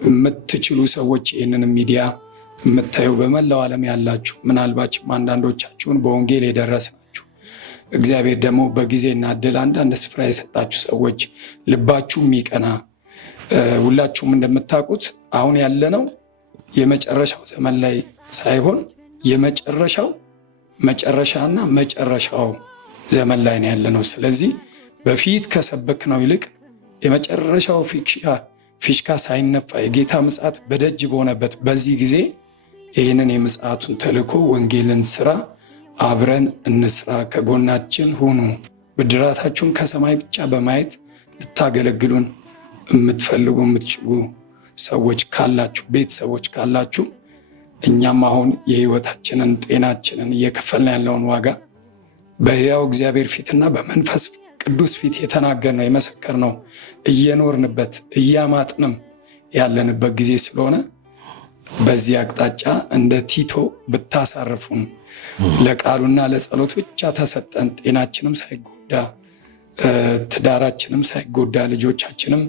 የምትችሉ ሰዎች ይህንን ሚዲያ የምታዩ በመላው ዓለም ያላችሁ ምናልባችም አንዳንዶቻችሁን በወንጌል የደረስናችሁ እግዚአብሔር ደግሞ በጊዜና እድል አንዳንድ ስፍራ የሰጣችሁ ሰዎች ልባችሁ የሚቀና ሁላችሁም እንደምታውቁት አሁን ያለነው የመጨረሻው ዘመን ላይ ሳይሆን የመጨረሻው መጨረሻና መጨረሻው ዘመን ላይ ነው ያለነው። ስለዚህ በፊት ከሰበክነው ይልቅ የመጨረሻው ፊሽካ ሳይነፋ የጌታ ምጽአት በደጅ በሆነበት በዚህ ጊዜ ይህንን የምጽአቱን ተልእኮ ወንጌልን ስራ አብረን እንስራ፣ ከጎናችን ሁኑ። ብድራታችሁን ከሰማይ ብቻ በማየት ልታገለግሉን የምትፈልጉ የምትችሉ ሰዎች ካላችሁ፣ ቤተሰቦች ካላችሁ እኛም አሁን የህይወታችንን ጤናችንን እየከፈልን ያለውን ዋጋ በሕያው እግዚአብሔር ፊትና በመንፈስ ቅዱስ ፊት የተናገርነው የመሰከርነው እየኖርንበት እያማጥንም ያለንበት ጊዜ ስለሆነ በዚህ አቅጣጫ እንደ ቲቶ ብታሳርፉን፣ ለቃሉና ለጸሎት ብቻ ተሰጠን፣ ጤናችንም ሳይጎዳ ትዳራችንም ሳይጎዳ ልጆቻችንም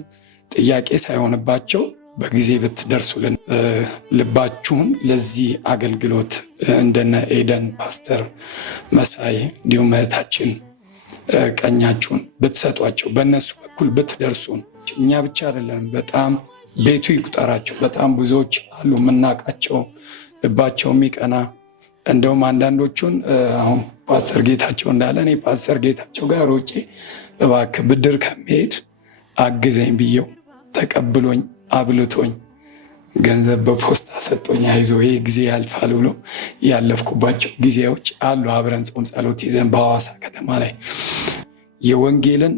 ጥያቄ ሳይሆንባቸው በጊዜ ብትደርሱልን፣ ልባችሁን ለዚህ አገልግሎት እንደነ ኤደን ፓስተር መሳይ እንዲሁም እህታችን ቀኛችሁን ብትሰጧቸው፣ በእነሱ በኩል ብትደርሱን፣ እኛ ብቻ አይደለም በጣም ቤቱ ይቁጠራቸው። በጣም ብዙዎች አሉ የምናውቃቸው ልባቸው የሚቀና። እንደውም አንዳንዶቹን አሁን ፓስተር ጌታቸው እንዳለ እኔ ፓስተር ጌታቸው ጋር ሮጬ እባክህ ብድር ከሚሄድ አግዘኝ ብየው ተቀብሎኝ አብልቶኝ ገንዘብ በፖስታ ሰጦኝ አይዞ ይሄ ጊዜ ያልፋል ብሎ ያለፍኩባቸው ጊዜዎች አሉ። አብረን ጾም ጸሎት ይዘን በሐዋሳ ከተማ ላይ የወንጌልን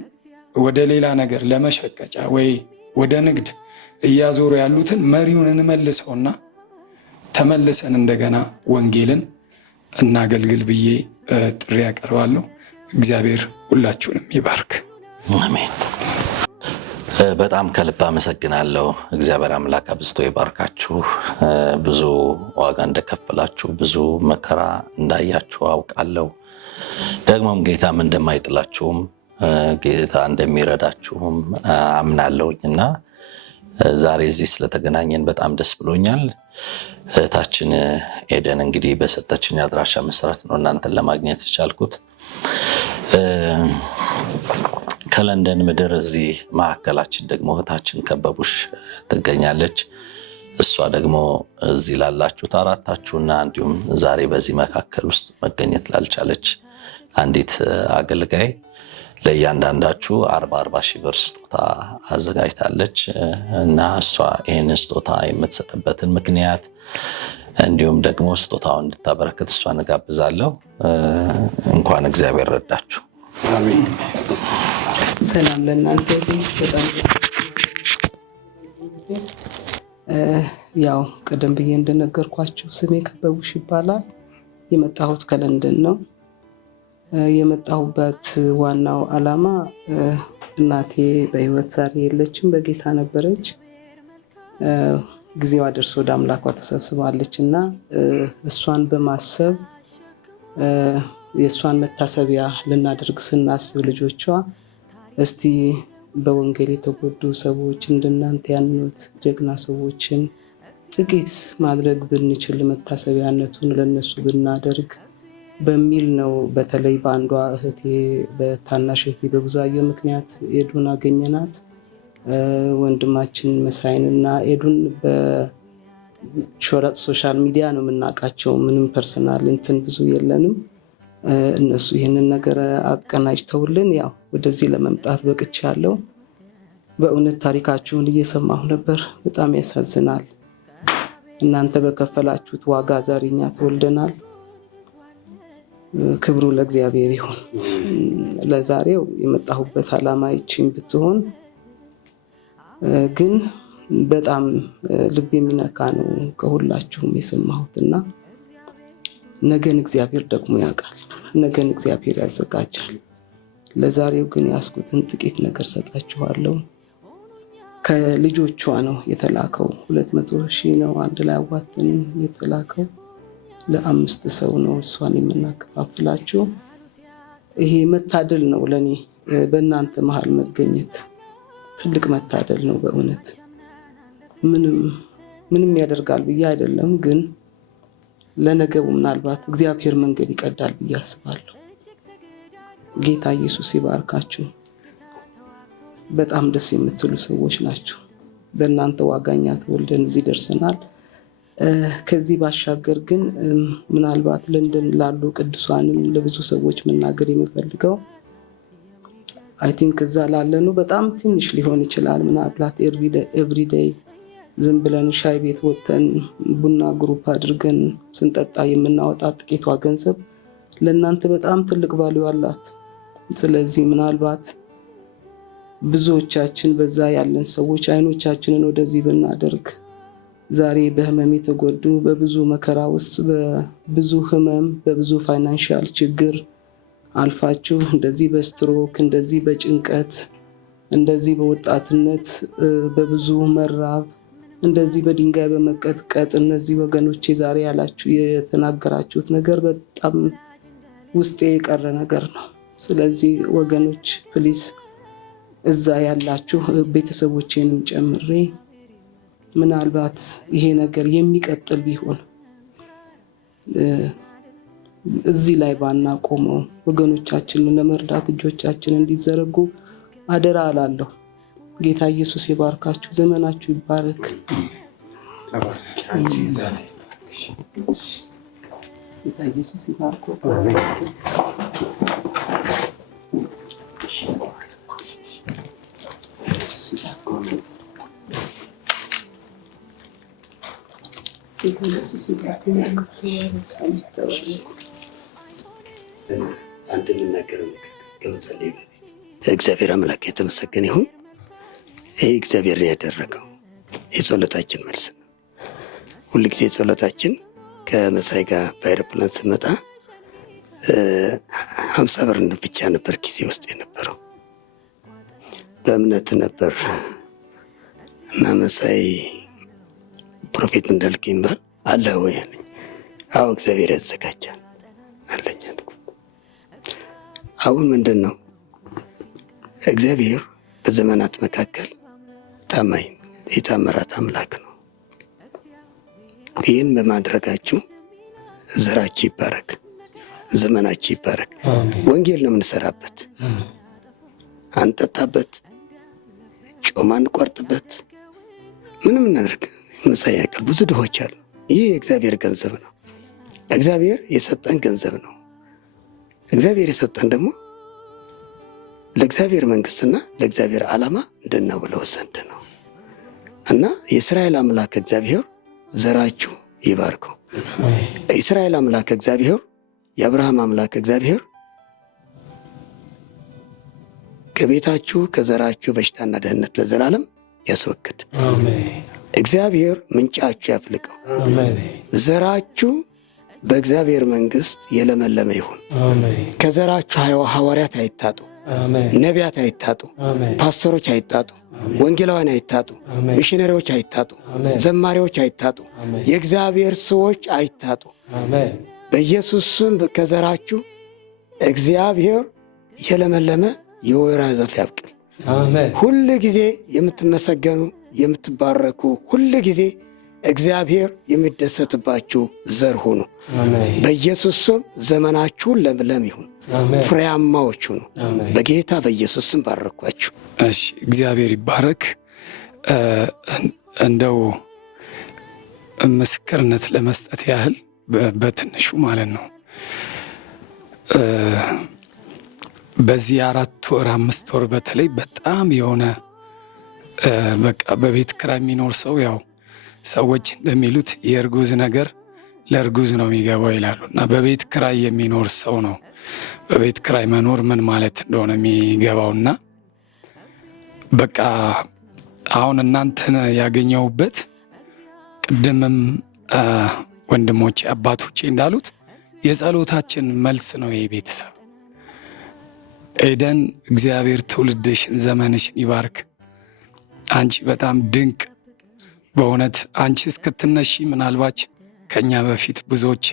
ወደ ሌላ ነገር ለመሸቀጫ ወይ ወደ ንግድ እያዞሩ ያሉትን መሪውን እንመልሰውና ተመልሰን እንደገና ወንጌልን እናገልግል ብዬ ጥሪ ያቀርባለሁ። እግዚአብሔር ሁላችሁንም ይባርክ። አሜን። በጣም ከልብ አመሰግናለሁ። እግዚአብሔር አምላክ አብዝቶ ይባርካችሁ። ብዙ ዋጋ እንደከፈላችሁ፣ ብዙ መከራ እንዳያችሁ አውቃለሁ። ደግሞም ጌታም እንደማይጥላችሁም ጌታ እንደሚረዳችሁም አምናለሁኝ እና ዛሬ እዚህ ስለተገናኘን በጣም ደስ ብሎኛል። እህታችን ኤደን እንግዲህ በሰጠችኝ አድራሻ መሰረት ነው እናንተን ለማግኘት የቻልኩት። ከለንደን ምድር እዚህ ማዕከላችን ደግሞ እህታችን ከበቡሽ ትገኛለች። እሷ ደግሞ እዚህ ላላችሁት አራታችሁና እንዲሁም ዛሬ በዚህ መካከል ውስጥ መገኘት ላልቻለች አንዲት አገልጋይ ለእያንዳንዳችሁ 40 ሺህ ብር ስጦታ አዘጋጅታለች እና እሷ ይህን ስጦታ የምትሰጥበትን ምክንያት እንዲሁም ደግሞ ስጦታውን እንድታበረክት እሷን እጋብዛለሁ። እንኳን እግዚአብሔር ረዳችሁ። አሜን። ሰላም ለእናንተ። በጣም ያው ቀደም ብዬ እንደነገርኳችሁ ስሜ ከበቡሽ ይባላል። የመጣሁት ከለንደን ነው። የመጣሁበት ዋናው ዓላማ እናቴ በህይወት ዛሬ የለችም፣ በጌታ ነበረች። ጊዜዋ ደርሶ ወደ አምላኳ ተሰብስባለች እና እሷን በማሰብ የእሷን መታሰቢያ ልናደርግ ስናስብ ልጆቿ እስቲ በወንጌል የተጎዱ ሰዎች እንደናንተ ያኑት ጀግና ሰዎችን ጥቂት ማድረግ ብንችል መታሰቢያነቱን ለነሱ ብናደርግ በሚል ነው። በተለይ በአንዷ እህቴ በታናሽ እህቴ በብዛየው ምክንያት ኤዱን አገኘናት። ወንድማችን መሳይንና ኤዱን በሶሻል ሚዲያ ነው የምናውቃቸው። ምንም ፐርሰናል እንትን ብዙ የለንም። እነሱ ይህንን ነገር አቀናጅተውልን ያው ወደዚህ ለመምጣት በቅቻለሁ። በእውነት ታሪካችሁን እየሰማሁ ነበር። በጣም ያሳዝናል። እናንተ በከፈላችሁት ዋጋ ዛሬ እኛ ተወልደናል። ክብሩ ለእግዚአብሔር ይሁን። ለዛሬው የመጣሁበት ዓላማ ይቺን ብትሆን ግን በጣም ልብ የሚነካ ነው ከሁላችሁም የሰማሁትና ነገን እግዚአብሔር ደግሞ ያውቃል። ነገን እግዚአብሔር ያዘጋጃል። ለዛሬው ግን ያስኩትን ጥቂት ነገር ሰጣችኋለሁ። ከልጆቿ ነው የተላከው። 200,000 ነው አንድ ላይ አዋጥተን የተላከው። ለ5 ሰው ነው እሷን የምናከፋፍላችሁ። ይሄ መታደል ነው ለኔ በእናንተ መሃል መገኘት ትልቅ መታደል ነው በእውነት። ምንም ያደርጋል ብዬ አይደለም፣ ግን ለነገው ምናልባት እግዚአብሔር መንገድ ይቀዳል ብዬ አስባለሁ። ጌታ ኢየሱስ ይባርካችሁ። በጣም ደስ የምትሉ ሰዎች ናችሁ። በእናንተ ዋጋኛ ተወልደን እዚህ ደርሰናል። ከዚህ ባሻገር ግን ምናልባት ለንደን ላሉ ቅዱሳንም ለብዙ ሰዎች መናገር የምፈልገው አይ ቲንክ እዛ ላለኑ በጣም ትንሽ ሊሆን ይችላል። ምናልባት ኤቭሪዴይ ዝም ብለን ሻይ ቤት ወተን ቡና ግሩፕ አድርገን ስንጠጣ የምናወጣ ጥቂቷ ገንዘብ ለእናንተ በጣም ትልቅ ቫልዩ አላት። ስለዚህ ምናልባት ብዙዎቻችን በዛ ያለን ሰዎች አይኖቻችንን ወደዚህ ብናደርግ ዛሬ በህመም የተጎዱ በብዙ መከራ ውስጥ በብዙ ህመም በብዙ ፋይናንሻል ችግር አልፋችሁ እንደዚህ በስትሮክ እንደዚህ በጭንቀት እንደዚህ በወጣትነት በብዙ መራብ እንደዚህ በድንጋይ በመቀጥቀጥ እነዚህ ወገኖቼ ዛሬ ያላችሁ የተናገራችሁት ነገር በጣም ውስጤ የቀረ ነገር ነው። ስለዚህ ወገኖች ፕሊዝ እዛ ያላችሁ ቤተሰቦቼንም ጨምሬ ምናልባት ይሄ ነገር የሚቀጥል ቢሆን እዚህ ላይ ባናቆመው ወገኖቻችንን ለመርዳት እጆቻችን እንዲዘረጉ አደራ አላለሁ። ጌታ ኢየሱስ ይባርካችሁ። ዘመናችሁ ይባረክ። ጌታ ኢየሱስ ይባርኩ። አንድ የምናገረው ነገር ከመጸለይ በፊት እግዚአብሔር አምላክ የተመሰገነ ይሁን። ይህ እግዚአብሔርን ያደረገው የጸሎታችን መልስ ነው። ሁልጊዜ ጸሎታችን ከመሳይ ጋር በአይሮፕላን ስመጣ 50 ብር ብቻ ነበር ጊዜ ውስጥ የነበረው። በእምነት ነበር እና መሳይ ፕሮፌት እንዳልክ ይባል አለ ወይ አለኝ። አዎ እግዚአብሔር ያዘጋጃል አለኝ አልኩ። አሁን ምንድን ነው እግዚአብሔር በዘመናት መካከል ታማኝ የታምራት አምላክ ነው። ይህን በማድረጋችሁ ዘራችሁ ይባረክ፣ ዘመናችሁ ይባረክ። ወንጌል ነው የምንሰራበት፣ አንጠጣበት፣ ጮማ እንቆርጥበት፣ ምንም እናደርግ ምሳያቀል ብዙ ድሆች አሉ። ይህ የእግዚአብሔር ገንዘብ ነው። እግዚአብሔር የሰጠን ገንዘብ ነው። እግዚአብሔር የሰጠን ደግሞ ለእግዚአብሔር መንግስትና ለእግዚአብሔር ዓላማ እንድናውለው ዘንድ ነው እና የእስራኤል አምላክ እግዚአብሔር ዘራችሁ ይባርከው። የእስራኤል አምላክ እግዚአብሔር የአብርሃም አምላክ እግዚአብሔር ከቤታችሁ ከዘራችሁ በሽታና ድህነት ለዘላለም ያስወግድ። እግዚአብሔር ምንጫችሁ ያፍልቀው። ዘራችሁ በእግዚአብሔር መንግስት የለመለመ ይሁን። ከዘራችሁ ሐዋርያት አይታጡ፣ ነቢያት አይታጡ፣ ፓስተሮች አይታጡ፣ ወንጌላውያን አይታጡ፣ ሚሽነሪዎች አይታጡ፣ ዘማሪዎች አይታጡ፣ የእግዚአብሔር ሰዎች አይታጡ። በኢየሱስ ስም ከዘራችሁ እግዚአብሔር የለመለመ የወይራ ዛፍ ያብቅል። አሜን። ሁል ጊዜ የምትመሰገኑ የምትባረኩ፣ ሁል ጊዜ እግዚአብሔር የሚደሰትባችሁ ዘር ሁኑ። በኢየሱስ ስም ዘመናችሁ ለምለም ይሁን፣ ፍሬያማዎች ሁኑ። በጌታ በኢየሱስ ስም ባረኳችሁ። እሺ፣ እግዚአብሔር ይባረክ። እንደው ምስክርነት ለመስጠት ያህል በትንሹ ማለት ነው በዚህ 4 ወር 5 ወር በተለይ በጣም የሆነ በቃ በቤት ኪራይ የሚኖር ሰው ያው ሰዎች እንደሚሉት የእርጉዝ ነገር ለእርጉዝ ነው የሚገባው ይላሉ። እና በቤት ኪራይ የሚኖር ሰው ነው በቤት ኪራይ መኖር ምን ማለት እንደሆነ የሚገባውና በቃ አሁን እናንተን ያገኘውበት ቅድምም ወንድሞቼ አባቶቼ እንዳሉት የጸሎታችን መልስ ነው። የቤተሰብ ኤደን እግዚአብሔር ትውልድሽን ዘመንሽን ይባርክ። አንቺ በጣም ድንቅ በእውነት አንቺ እስክትነሺ ምናልባት ከኛ በፊት ብዙዎች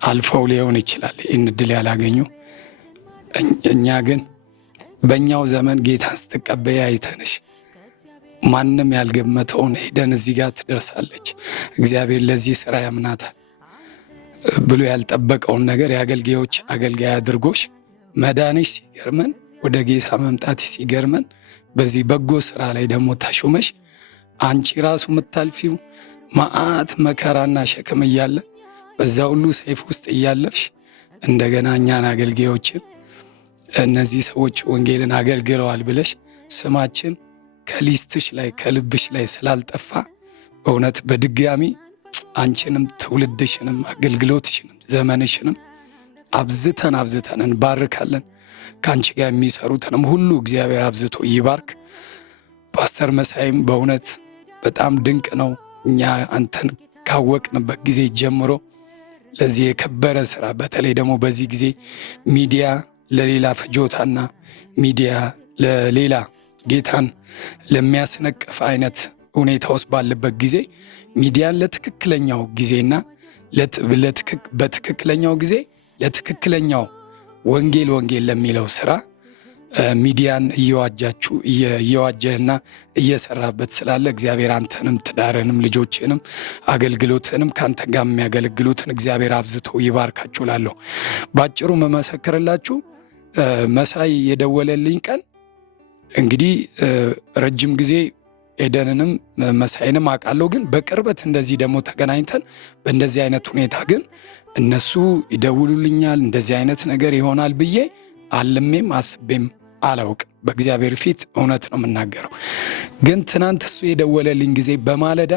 አልፈው ሊሆን ይችላል ይህን ዕድል ያላገኙ። እኛ ግን በእኛው ዘመን ጌታን ስትቀበይ አይተንሽ ማንም ያልገመተውን ኤደን እዚህ ጋር ትደርሳለች፣ እግዚአብሔር ለዚህ ስራ ያምናታል ብሎ ያልጠበቀውን ነገር የአገልጋዮች አገልጋይ አድርጎሽ መዳንሽ ሲገርመን፣ ወደ ጌታ መምጣት ሲገርመን፣ በዚህ በጎ ስራ ላይ ደግሞ ተሹመሽ አንቺ ራሱ የምታልፊው መዓት መከራና ሸክም እያለ በዛ ሁሉ ሰይፍ ውስጥ እያለፍሽ እንደገና እኛን አገልጋዮችን እነዚህ ሰዎች ወንጌልን አገልግለዋል ብለሽ ስማችን ከሊስትሽ ላይ ከልብሽ ላይ ስላልጠፋ በእውነት በድጋሚ አንቺንም ትውልድሽንም አገልግሎትሽንም ዘመንሽንም አብዝተን እንባርካለን። ከአንቺ ጋር የሚሰሩትንም ሁሉ እግዚአብሔር አብዝቶ ይባርክ። ፓስተር መሳይም በእውነት በጣም ድንቅ ነው። እኛ አንተን ካወቅንበት ጊዜ ጀምሮ ለዚህ የከበረ ስራ በተለይ ደግሞ በዚህ ጊዜ ሚዲያ ለሌላ ፍጆታና ሚዲያ ለሌላ ጌታን ለሚያስነቅፍ አይነት ሁኔታ ውስጥ ባለበት ጊዜ ሚዲያን ለትክክለኛው ጊዜና በትክክለኛው ጊዜ ለትክክለኛው ወንጌል ለሚለው ስራ ሚዲያን እየዋጀህና እየሰራበት ስላለ እግዚአብሔር አንተንም ትዳርንም ልጆችንም አገልግሎትንም ከአንተ ጋር የሚያገለግሉትን እግዚአብሔር አብዝቶ ይባርካችሁ ላለሁ ባጭሩ መመሰክርላችሁ መሳይ የደወለልኝ ቀን እንግዲህ ረጅም ጊዜ ኤደንንም መሳይንም አውቃለሁ፣ ግን በቅርበት እንደዚህ ደግሞ ተገናኝተን በእንደዚህ አይነት ሁኔታ ግን እነሱ ይደውሉልኛል እንደዚህ አይነት ነገር ይሆናል ብዬ አልሜም አስቤም አላውቅም። በእግዚአብሔር ፊት እውነት ነው የምናገረው። ግን ትናንት እሱ የደወለልኝ ጊዜ በማለዳ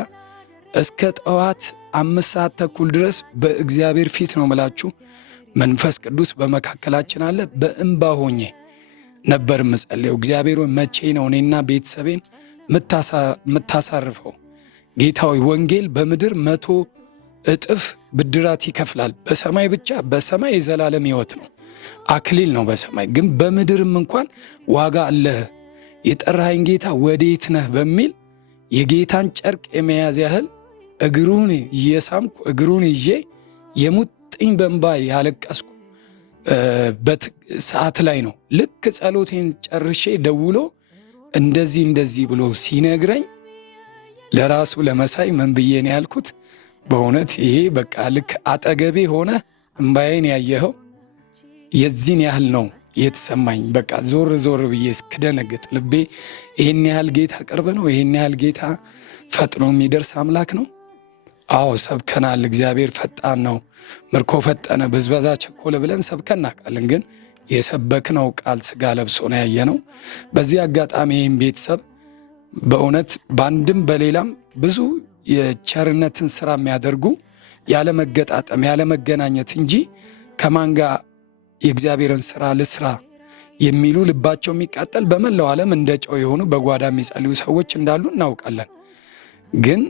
እስከ ጠዋት 5 ሰዓት ተኩል ድረስ በእግዚአብሔር ፊት ነው ምላችሁ መንፈስ ቅዱስ በመካከላችን አለ። በእንባ ሆኜ ነበር የምጸልየው። እግዚአብሔር መቼ ነው እኔና ቤተሰቤን የምታሳርፈው? ጌታ ሆይ ወንጌል በምድር 100 እጥፍ ብድራት ይከፍላል። በሰማይ ብቻ በሰማይ የዘላለም ሕይወት ነው፣ አክሊል ነው በሰማይ ግን በምድርም እንኳን ዋጋ አለ። የጠራኸኝ ጌታ ወዴት ነህ በሚል የጌታን ጨርቅ የመያዝ ያህል እግሩን እየሳምኩ እግሩን ይዤ የሙጥኝ በእንባ ያለቀስኩ ሰዓት ላይ ነው። ልክ ጸሎቴን ጨርሼ ደውሎ እንደዚህ ብሎ ሲነግረኝ ለራሱ ለመሳይ ምን ብዬ ነው ያልኩት? በእውነት ይሄ በቃ ልክ አጠገቤ ሆነ እምባዬን ያየኸው የዚህን ያህል ነው የተሰማኝ። በቃ ዞር ብዬ እስክደነግጥ ልቤ ይህን ያህል ጌታ ቅርብ ነው፣ ይህን ያህል ጌታ ፈጥኖ የሚደርስ አምላክ ነው። አዎ ሰብከናል። እግዚአብሔር ፈጣን ነው፣ ምርኮ ፈጠነ፣ ብዝበዛ ቸኮለ ብለን ሰብከን እናውቃለን። ግን የሰበክነው ቃል ስጋ ለብሶ ነው ያየነው። በዚህ አጋጣሚ ይህም ቤተሰብ በእውነት በአንድም በሌላም ብዙ የቸርነትን ስራ የሚያደርጉ ያለመገጣጠም ያለመገናኘት እንጂ ከማን ጋር የእግዚአብሔርን ስራ ልስራ የሚሉ ልባቸው የሚቃጠል በመላው ዓለም እንደ ጨው የሆኑ በጓዳ የሚጸልዩ ሰዎች እንዳሉ እናውቃለን። ግን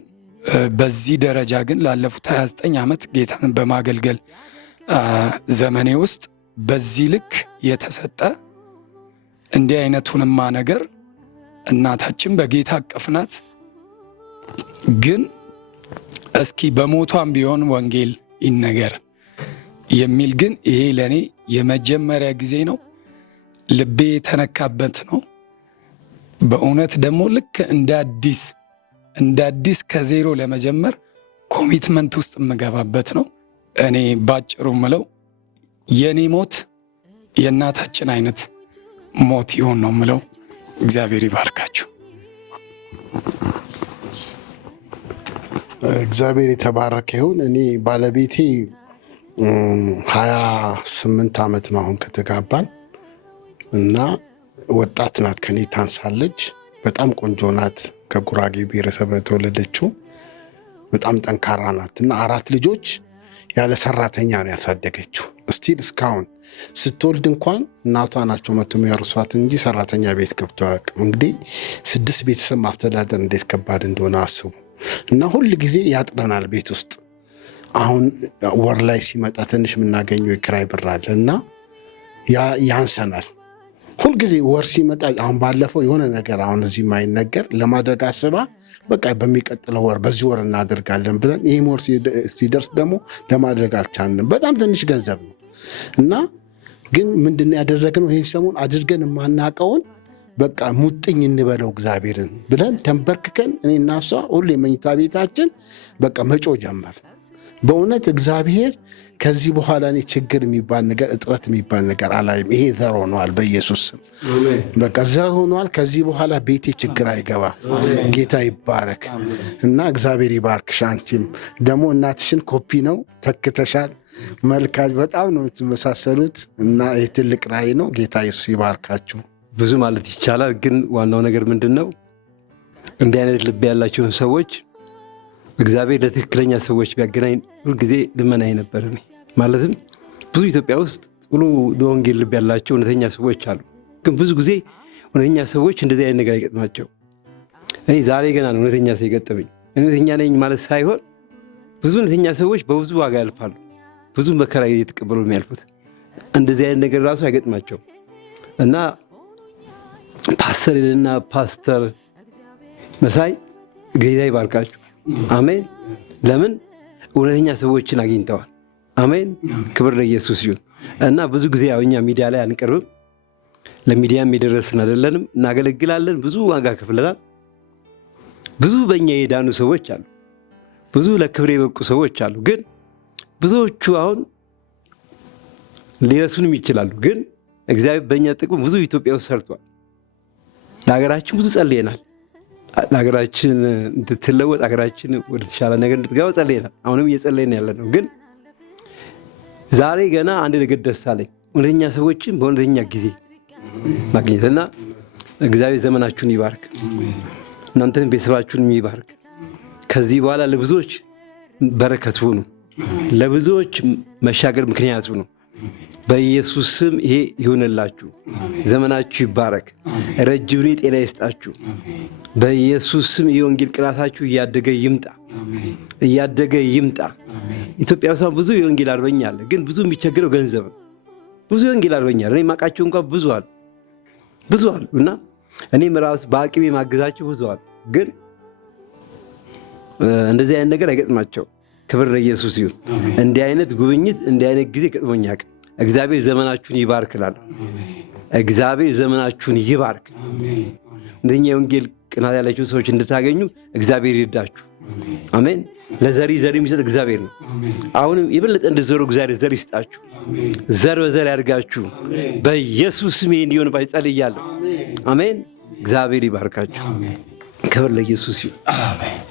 በዚህ ደረጃ ግን ላለፉት 29 ዓመት ጌታን በማገልገል ዘመኔ ውስጥ በዚህ ልክ የተሰጠ እንዲህ አይነቱንማ ነገር እናታችን በጌታ አቀፍናት። ግን እስኪ በሞቷም ቢሆን ወንጌል ይነገር የሚል ግን ይሄ ለኔ የመጀመሪያ ጊዜ ነው። ልቤ የተነካበት ነው። በእውነት ደግሞ ልክ እንደ አዲስ ከዜሮ ለመጀመር ኮሚትመንት ውስጥ የምገባበት ነው። እኔ ባጭሩ ምለው የኔ ሞት የእናታችን አይነት ሞት ይሆን ነው ምለው። እግዚአብሔር ይባርካችሁ። እግዚአብሔር የተባረከ ይሁን። እኔ ባለቤቴ 28 ዓመት ነው አሁን ከተጋባን እና ወጣት ናት፣ ከኔ ታንሳለች። በጣም ቆንጆ ናት። ከጉራጌ ብሔረሰብ ነው የተወለደችው። በጣም ጠንካራ ናት እና 4 ልጆች ያለ ሰራተኛ ነው ያሳደገችው። ስቲል እስካሁን ስትወልድ እንኳን እናቷ ናቸው መቶ የሚያርሷት እንጂ ሰራተኛ ቤት ገብቶ አያውቅም። እንግዲህ 6 ቤተሰብ ማስተዳደር እንዴት ከባድ እንደሆነ አስቡ። እና ሁል ጊዜ ያጥረናል ቤት ውስጥ። አሁን ወር ላይ ሲመጣ ትንሽ የምናገኘው የኪራይ ብር አለ እና ያንሰናል። ሁልጊዜ ወር ሲመጣ አሁን ባለፈው የሆነ ነገር አሁን እዚህ ማይነገር ለማድረግ አስባ በቃ በሚቀጥለው ወር በዚህ ወር እናደርጋለን ብለን ይሄ ወር ሲደርስ ደግሞ ለማድረግ አልቻልንም። በጣም ትንሽ ገንዘብ ነው እና ግን ምንድነው ያደረግነው? ይሄን ሰሞን አድርገን የማናውቀውን በቃ ሙጥኝ እንበለው እግዚአብሔርን ብለን ተንበርክከን እኔና እሷ ሁሌ መኝታ ቤታችን በቃ መጮ ጀመር። በእውነት እግዚአብሔር ከዚህ በኋላ እኔ ችግር የሚባል ነገር እጥረት የሚባል ነገር አላይም። ይሄ ዘር ሆኗል፣ በኢየሱስ ስም በቃ ዘር ሆኗል። ከዚህ በኋላ ቤቴ ችግር አይገባም። ጌታ ይባረክ እና እግዚአብሔር ይባርክሽ። አንቺም ደግሞ እናትሽን ኮፒ ነው ተክተሻል። መልካች በጣም ነው የምትመሳሰሉት እና ይህ ትልቅ ራእይ ነው። ጌታ ኢየሱስ ይባርካችሁ። ብዙ ማለት ይቻላል፣ ግን ዋናው ነገር ምንድን ነው? እንዲህ አይነት ልብ ያላቸውን ሰዎች እግዚአብሔር ለትክክለኛ ሰዎች ቢያገናኝ ሁልጊዜ ልመናዬ ነበር። ማለትም ብዙ ኢትዮጵያ ውስጥ ጥሩ ወንጌል ልብ ያላቸው እውነተኛ ሰዎች አሉ፣ ግን ብዙ ጊዜ እውነተኛ ሰዎች እንደዚህ አይነት ነገር አይገጥማቸው። እኔ ዛሬ ገና ነው እውነተኛ ሰው የገጠመኝ። እውነተኛ ነኝ ማለት ሳይሆን ብዙ እውነተኛ ሰዎች በብዙ ዋጋ ያልፋሉ፣ ብዙ መከራ እየተቀበሉ የሚያልፉት። እንደዚህ አይነት ነገር ራሱ አይገጥማቸው እና ፓስተር እና ፓስተር መሳይ ጌታ ይባርካችሁ። አሜን። ለምን እውነተኛ ሰዎችን አግኝተዋል። አሜን። ክብር ለኢየሱስ ይሁን። እና ብዙ ጊዜ ያው እኛ ሚዲያ ላይ አንቀርብም፣ ለሚዲያም የደረስን አይደለንም። እናገለግላለን፣ ብዙ ዋጋ ከፍለናል። ብዙ በእኛ የዳኑ ሰዎች አሉ፣ ብዙ ለክብር የበቁ ሰዎች አሉ። ግን ብዙዎቹ አሁን ሊረሱንም ይችላሉ። ግን እግዚአብሔር በእኛ ጥቅም ብዙ ኢትዮጵያ ውስጥ ሰርቷል። ለሀገራችን ብዙ ጸልየናል። ለሀገራችን እንድትለወጥ ሀገራችን ወደ ተሻለ ነገር እንድትገባ ጸልየናል። አሁንም እየጸለይን ያለ ነው። ግን ዛሬ ገና አንድ ነገር ደስ አለኝ፣ እውነተኛ ሰዎችን በእውነተኛ ጊዜ ማግኘትና እግዚአብሔር ዘመናችሁን ይባርክ፣ እናንተን ቤተሰባችሁን ይባርክ። ከዚህ በኋላ ለብዙዎች በረከት ሁኑ፣ ለብዙዎች መሻገር ምክንያት ሁኑ። በኢየሱስ ስም ይሄ ይሁንላችሁ። ዘመናችሁ ይባረክ፣ ረጅም ጤና ይስጣችሁ። በኢየሱስ ስም የወንጌል ቅናታችሁ እያደገ ይምጣ፣ እያደገ ይምጣ። ኢትዮጵያ ውስጥ ብዙ የወንጌል አርበኛ አለ፣ ግን ብዙ የሚቸግረው ገንዘብ ነው። ብዙ የወንጌል አርበኛ እኔ ማቃቸው እንኳን ብዙ አሉ እና እኔም ራሱ በአቅሜ ማገዛቸው ብዙ አሉ፣ ግን እንደዚህ አይነት ነገር አይገጥማቸው። ክብር ለኢየሱስ ይሁን። እንዲህ አይነት ጉብኝት እንዲህ አይነት ጊዜ ገጥሞኝ ያውቅ። እግዚአብሔር ዘመናችሁን ይባርክ እላለሁ። እግዚአብሔር ዘመናችሁን ይባርክ። እንደኛ የወንጌል ቅናት ያላችሁ ሰዎች እንድታገኙ እግዚአብሔር ይርዳችሁ። አሜን። ለዘሪ ዘሪ የሚሰጥ እግዚአብሔር ነው። አሁንም የበለጠ እንድትዘሩ እግዚአብሔር ዘር ይስጣችሁ፣ ዘር በዘር ያድርጋችሁ። በኢየሱስ ስም እንዲሆን ባይጸልያለሁ። አሜን። እግዚአብሔር ይባርካችሁ። ክብር ለኢየሱስ ይሁን። አሜን።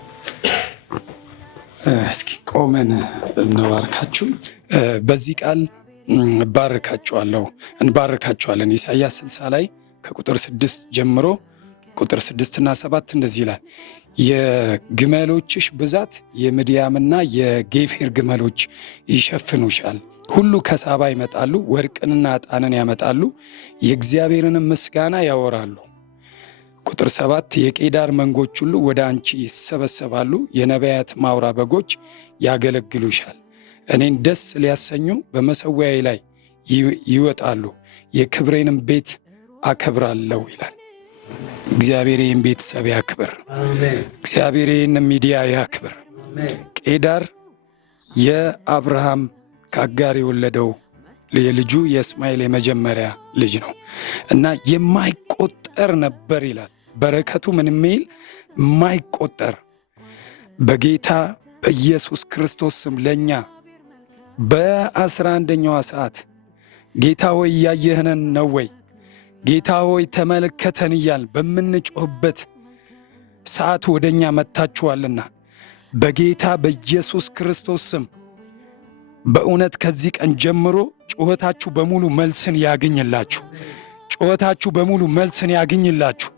እስኪ ቆመን እንባርካችሁ። በዚህ ቃል እንባርካችኋለን። ኢሳይያስ 60 ላይ ከቁጥር 6 ጀምሮ ቁጥር 6 እና 7 እንደዚህ ይላል። የግመሎችሽ ብዛት የምድያምና የጌፌር ግመሎች ይሸፍኑሻል። ሁሉ ከሳባ ይመጣሉ፣ ወርቅንና ዕጣንን ያመጣሉ፣ የእግዚአብሔርንም ምስጋና ያወራሉ። ቁጥር 7 የቄዳር መንጎች ሁሉ ወደ አንቺ ይሰበሰባሉ፣ የነቢያት ማውራ በጎች ያገለግሉሻል። እኔን ደስ ሊያሰኙ በመሠዊያዬ ላይ ይወጣሉ፣ የክብሬንም ቤት አከብራለሁ ይላል። እግዚአብሔር ይህን ቤተሰብ ያክብር። እግዚአብሔር ይህን ሚዲያ ያክብር። ቄዳር የአብርሃም ከአጋር የወለደው የልጁ የእስማኤል የመጀመሪያ ልጅ ነው እና የማይቆጠር ነበር ይላል። በረከቱ ምን የሚል የማይቆጠር በጌታ በኢየሱስ ክርስቶስ ስም ለእኛ በ11ኛዋ ሰዓት ጌታ ሆይ እያየህነን ነው ወይ? ጌታ ሆይ ተመልከተን እያል በምንጮህበት ሰዓት ወደ እኛ መጥታችኋልና በጌታ በኢየሱስ ክርስቶስ ስም በእውነት ከዚህ ቀን ጀምሮ ጩኸታችሁ በሙሉ መልስን ያግኝላችሁ። ጩኸታችሁ በሙሉ መልስን ያግኝላችሁ።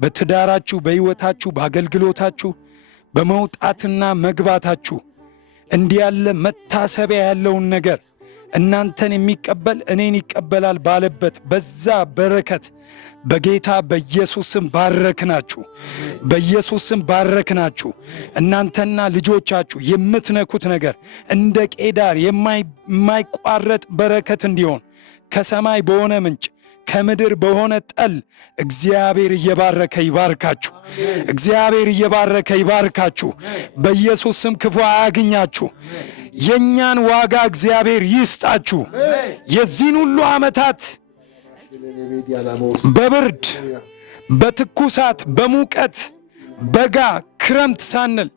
በትዳራችሁ፣ በሕይወታችሁ፣ በአገልግሎታችሁ፣ በመውጣትና መግባታችሁ እንዲህ ያለ መታሰቢያ ያለውን ነገር እናንተን የሚቀበል እኔን ይቀበላል ባለበት በዛ በረከት በጌታ በኢየሱስም ባረክናችሁ። በኢየሱስም ባረክናችሁ። እናንተና ልጆቻችሁ የምትነኩት ነገር እንደ ቄዳር የማይቋረጥ በረከት እንዲሆን ከሰማይ በሆነ ምንጭ ከምድር በሆነ ጠል እግዚአብሔር እየባረከ ይባርካችሁ። እግዚአብሔር እየባረከ ይባርካችሁ። በኢየሱስ ስም ክፉ አያግኛችሁ። የኛን ዋጋ እግዚአብሔር ይስጣችሁ። የዚህን ሁሉ ዓመታት በብርድ በትኩሳት በሙቀት በጋ ክረምት ሳንል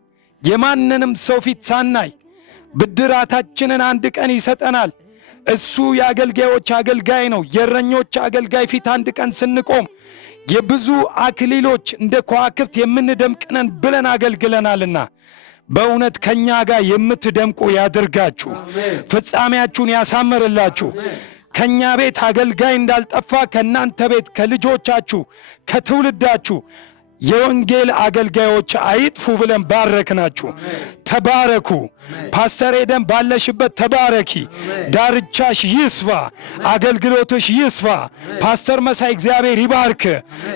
የማንንም ሰው ፊት ሳናይ ብድራታችንን አንድ ቀን ይሰጠናል። እሱ የአገልጋዮች አገልጋይ ነው። የእረኞች አገልጋይ ፊት አንድ ቀን ስንቆም የብዙ አክሊሎች እንደ ከዋክብት የምንደምቅነን ብለን አገልግለናልና በእውነት ከኛ ጋር የምትደምቁ ያድርጋችሁ። ፍጻሜያችሁን ያሳምርላችሁ። ከኛ ቤት አገልጋይ እንዳልጠፋ ከናንተ ቤት ከልጆቻችሁ ከትውልዳችሁ የወንጌል አገልጋዮች አይጥፉ ብለን ባረክናችሁ። ተባረኩ። ፓስተር ኤደን ባለሽበት ተባረኪ። ዳርቻሽ ይስፋ፣ አገልግሎትሽ ይስፋ። ፓስተር መሳይ እግዚአብሔር ይባርክ።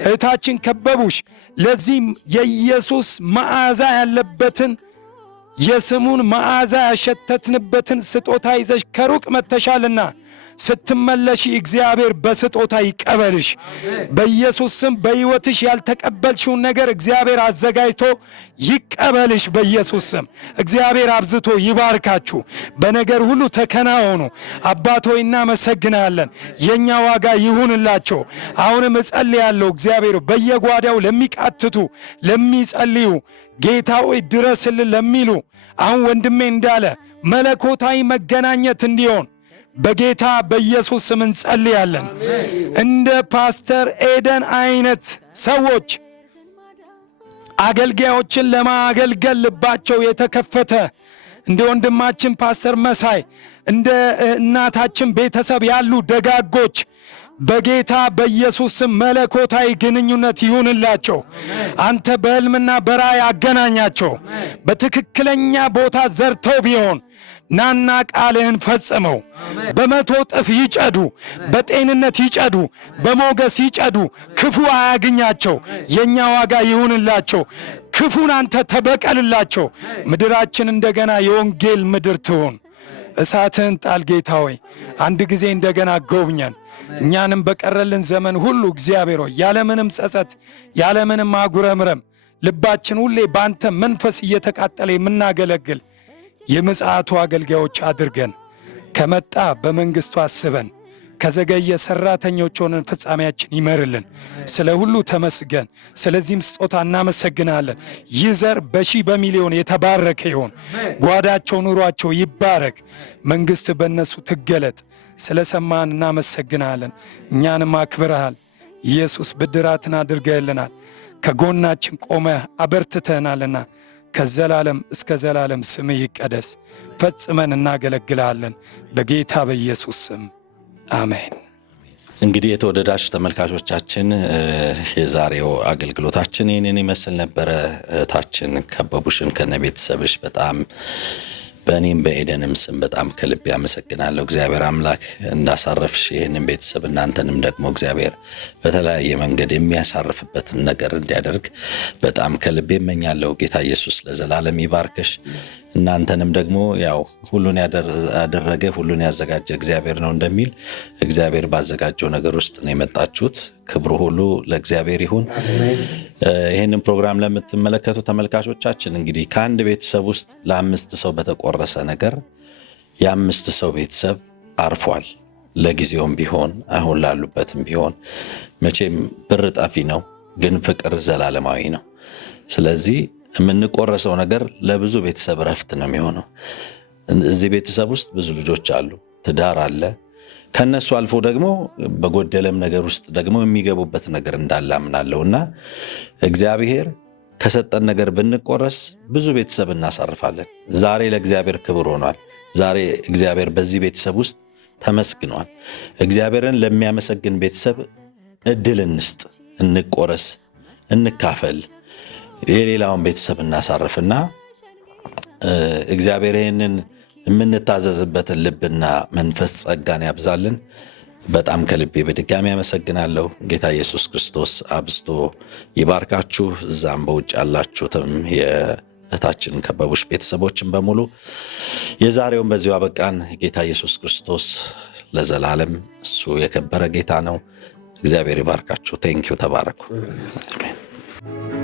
እህታችን ከበቡሽ ለዚህም የኢየሱስ መዓዛ ያለበትን የስሙን መዓዛ ያሸተትንበትን ስጦታ ይዘሽ ከሩቅ መተሻልና ስትመለሺ እግዚአብሔር በስጦታ ይቀበልሽ። በኢየሱስ ስም በሕይወትሽ ያልተቀበልሽውን ነገር እግዚአብሔር አዘጋጅቶ ይቀበልሽ። በኢየሱስ ስም እግዚአብሔር አብዝቶ ይባርካችሁ። በነገር ሁሉ ተከናወኑ። አባት ሆይ እናመሰግናለን። የእኛ ዋጋ ይሁንላቸው። አሁንም እጸልያለሁ እግዚአብሔር በየጓዳው ለሚቃትቱ ለሚጸልዩ ጌታ ሆይ ድረስልን ለሚሉ አሁን ወንድሜ እንዳለ መለኮታዊ መገናኘት እንዲሆን በጌታ በኢየሱስ ስም እንጸልያለን። እንደ ፓስተር ኤደን አይነት ሰዎች አገልጋዮችን ለማገልገል ልባቸው የተከፈተ እንደ ወንድማችን ፓስተር መሳይ እንደ እናታችን ቤተሰብ ያሉ ደጋጎች በጌታ በኢየሱስ ስም መለኮታዊ ግንኙነት ይሁንላቸው። አንተ በሕልምና በራእይ አገናኛቸው። በትክክለኛ ቦታ ዘርተው ቢሆን ናና ቃልህን ፈጽመው በመቶ እጥፍ ይጨዱ፣ በጤንነት ይጨዱ፣ በሞገስ ይጨዱ። ክፉ አያግኛቸው። የኛ ዋጋ ይሁንላቸው። ክፉን አንተ ተበቀልላቸው። ምድራችን እንደገና የወንጌል ምድር ትሆን። እሳትህን ጣል ጌታ ሆይ፣ አንድ ጊዜ እንደገና ጎብኘን። እኛንም በቀረልን ዘመን ሁሉ እግዚአብሔር ሆይ ያለምንም ጸጸት ያለምንም ማጉረምረም ልባችን ሁሌ በአንተ መንፈስ እየተቃጠለ የምናገለግል የምጽአቱ አገልጋዮች አድርገን። ከመጣ በመንግሥቱ አስበን፣ ከዘገየ ሠራተኞች ሆነን ፍጻሜያችን ይመርልን። ስለ ሁሉ ተመስገን። ስለዚህም ስጦታ እናመሰግናለን። ይህ ዘር በሺህ በሚሊዮን የተባረከ ይሆን። ጓዳቸው ኑሯቸው ይባረክ። መንግሥት በእነሱ ትገለጥ። ስለ ሰማን እናመሰግናለን። እኛንም አክብረሃል ኢየሱስ። ብድራትን አድርገህልናል። ከጎናችን ቆመህ አበርትተናልና ከዘላለም እስከ ዘላለም ስምህ ይቀደስ። ፈጽመን እናገለግልሃለን በጌታ በኢየሱስ ስም አሜን። እንግዲህ የተወደዳችሁ ተመልካቾቻችን የዛሬው አገልግሎታችን ይህንን ይመስል ነበረ። እህታችን ከበቡሽን ከነ ቤተሰብሽ በጣም በእኔም በኤደንም ስም በጣም ከልብ ያመሰግናለሁ። እግዚአብሔር አምላክ እንዳሳረፍሽ ይህንን ቤተሰብ እናንተንም ደግሞ እግዚአብሔር በተለያየ መንገድ የሚያሳርፍበትን ነገር እንዲያደርግ በጣም ከልብ እመኛለሁ። ጌታ ኢየሱስ ለዘላለም ይባርክሽ። እናንተንም ደግሞ ያው ሁሉን ያደረገ ሁሉን ያዘጋጀ እግዚአብሔር ነው እንደሚል እግዚአብሔር ባዘጋጀው ነገር ውስጥ ነው የመጣችሁት። ክብሩ ሁሉ ለእግዚአብሔር ይሁን። ይህንን ፕሮግራም ለምትመለከቱ ተመልካቾቻችን እንግዲህ ከአንድ ቤተሰብ ውስጥ ለ5 ሰው በተቆረሰ ነገር የ5 ሰው ቤተሰብ አርፏል። ለጊዜውም ቢሆን አሁን ላሉበትም ቢሆን መቼም ብር ጠፊ ነው፣ ግን ፍቅር ዘላለማዊ ነው። ስለዚህ የምንቆረሰው ነገር ለብዙ ቤተሰብ ረፍት ነው የሚሆነው። እዚህ ቤተሰብ ውስጥ ብዙ ልጆች አሉ፣ ትዳር አለ። ከነሱ አልፎ ደግሞ በጎደለም ነገር ውስጥ ደግሞ የሚገቡበት ነገር እንዳለ አምናለሁና እግዚአብሔር ከሰጠን ነገር ብንቆረስ ብዙ ቤተሰብ እናሳርፋለን። ዛሬ ለእግዚአብሔር ክብር ሆኗል። ዛሬ እግዚአብሔር በዚህ ቤተሰብ ውስጥ ተመስግኗል። እግዚአብሔርን ለሚያመሰግን ቤተሰብ እድል እንስጥ፣ እንቆረስ፣ እንካፈል፣ የሌላውን ቤተሰብ እናሳርፍና እግዚአብሔር ይህንን የምንታዘዝበትን ልብና መንፈስ ጸጋን ያብዛልን። በጣም ከልቤ በድጋሚ ያመሰግናለሁ። ጌታ ኢየሱስ ክርስቶስ አብዝቶ ይባርካችሁ። እዛም በውጭ ያላችሁትም የእህታችን ከበቡሽ ቤተሰቦችን በሙሉ የዛሬውን በዚሁ አበቃን። ጌታ ኢየሱስ ክርስቶስ ለዘላለም እሱ የከበረ ጌታ ነው። እግዚአብሔር ይባርካችሁ። ቴንኪው። ተባረኩ። አሜን።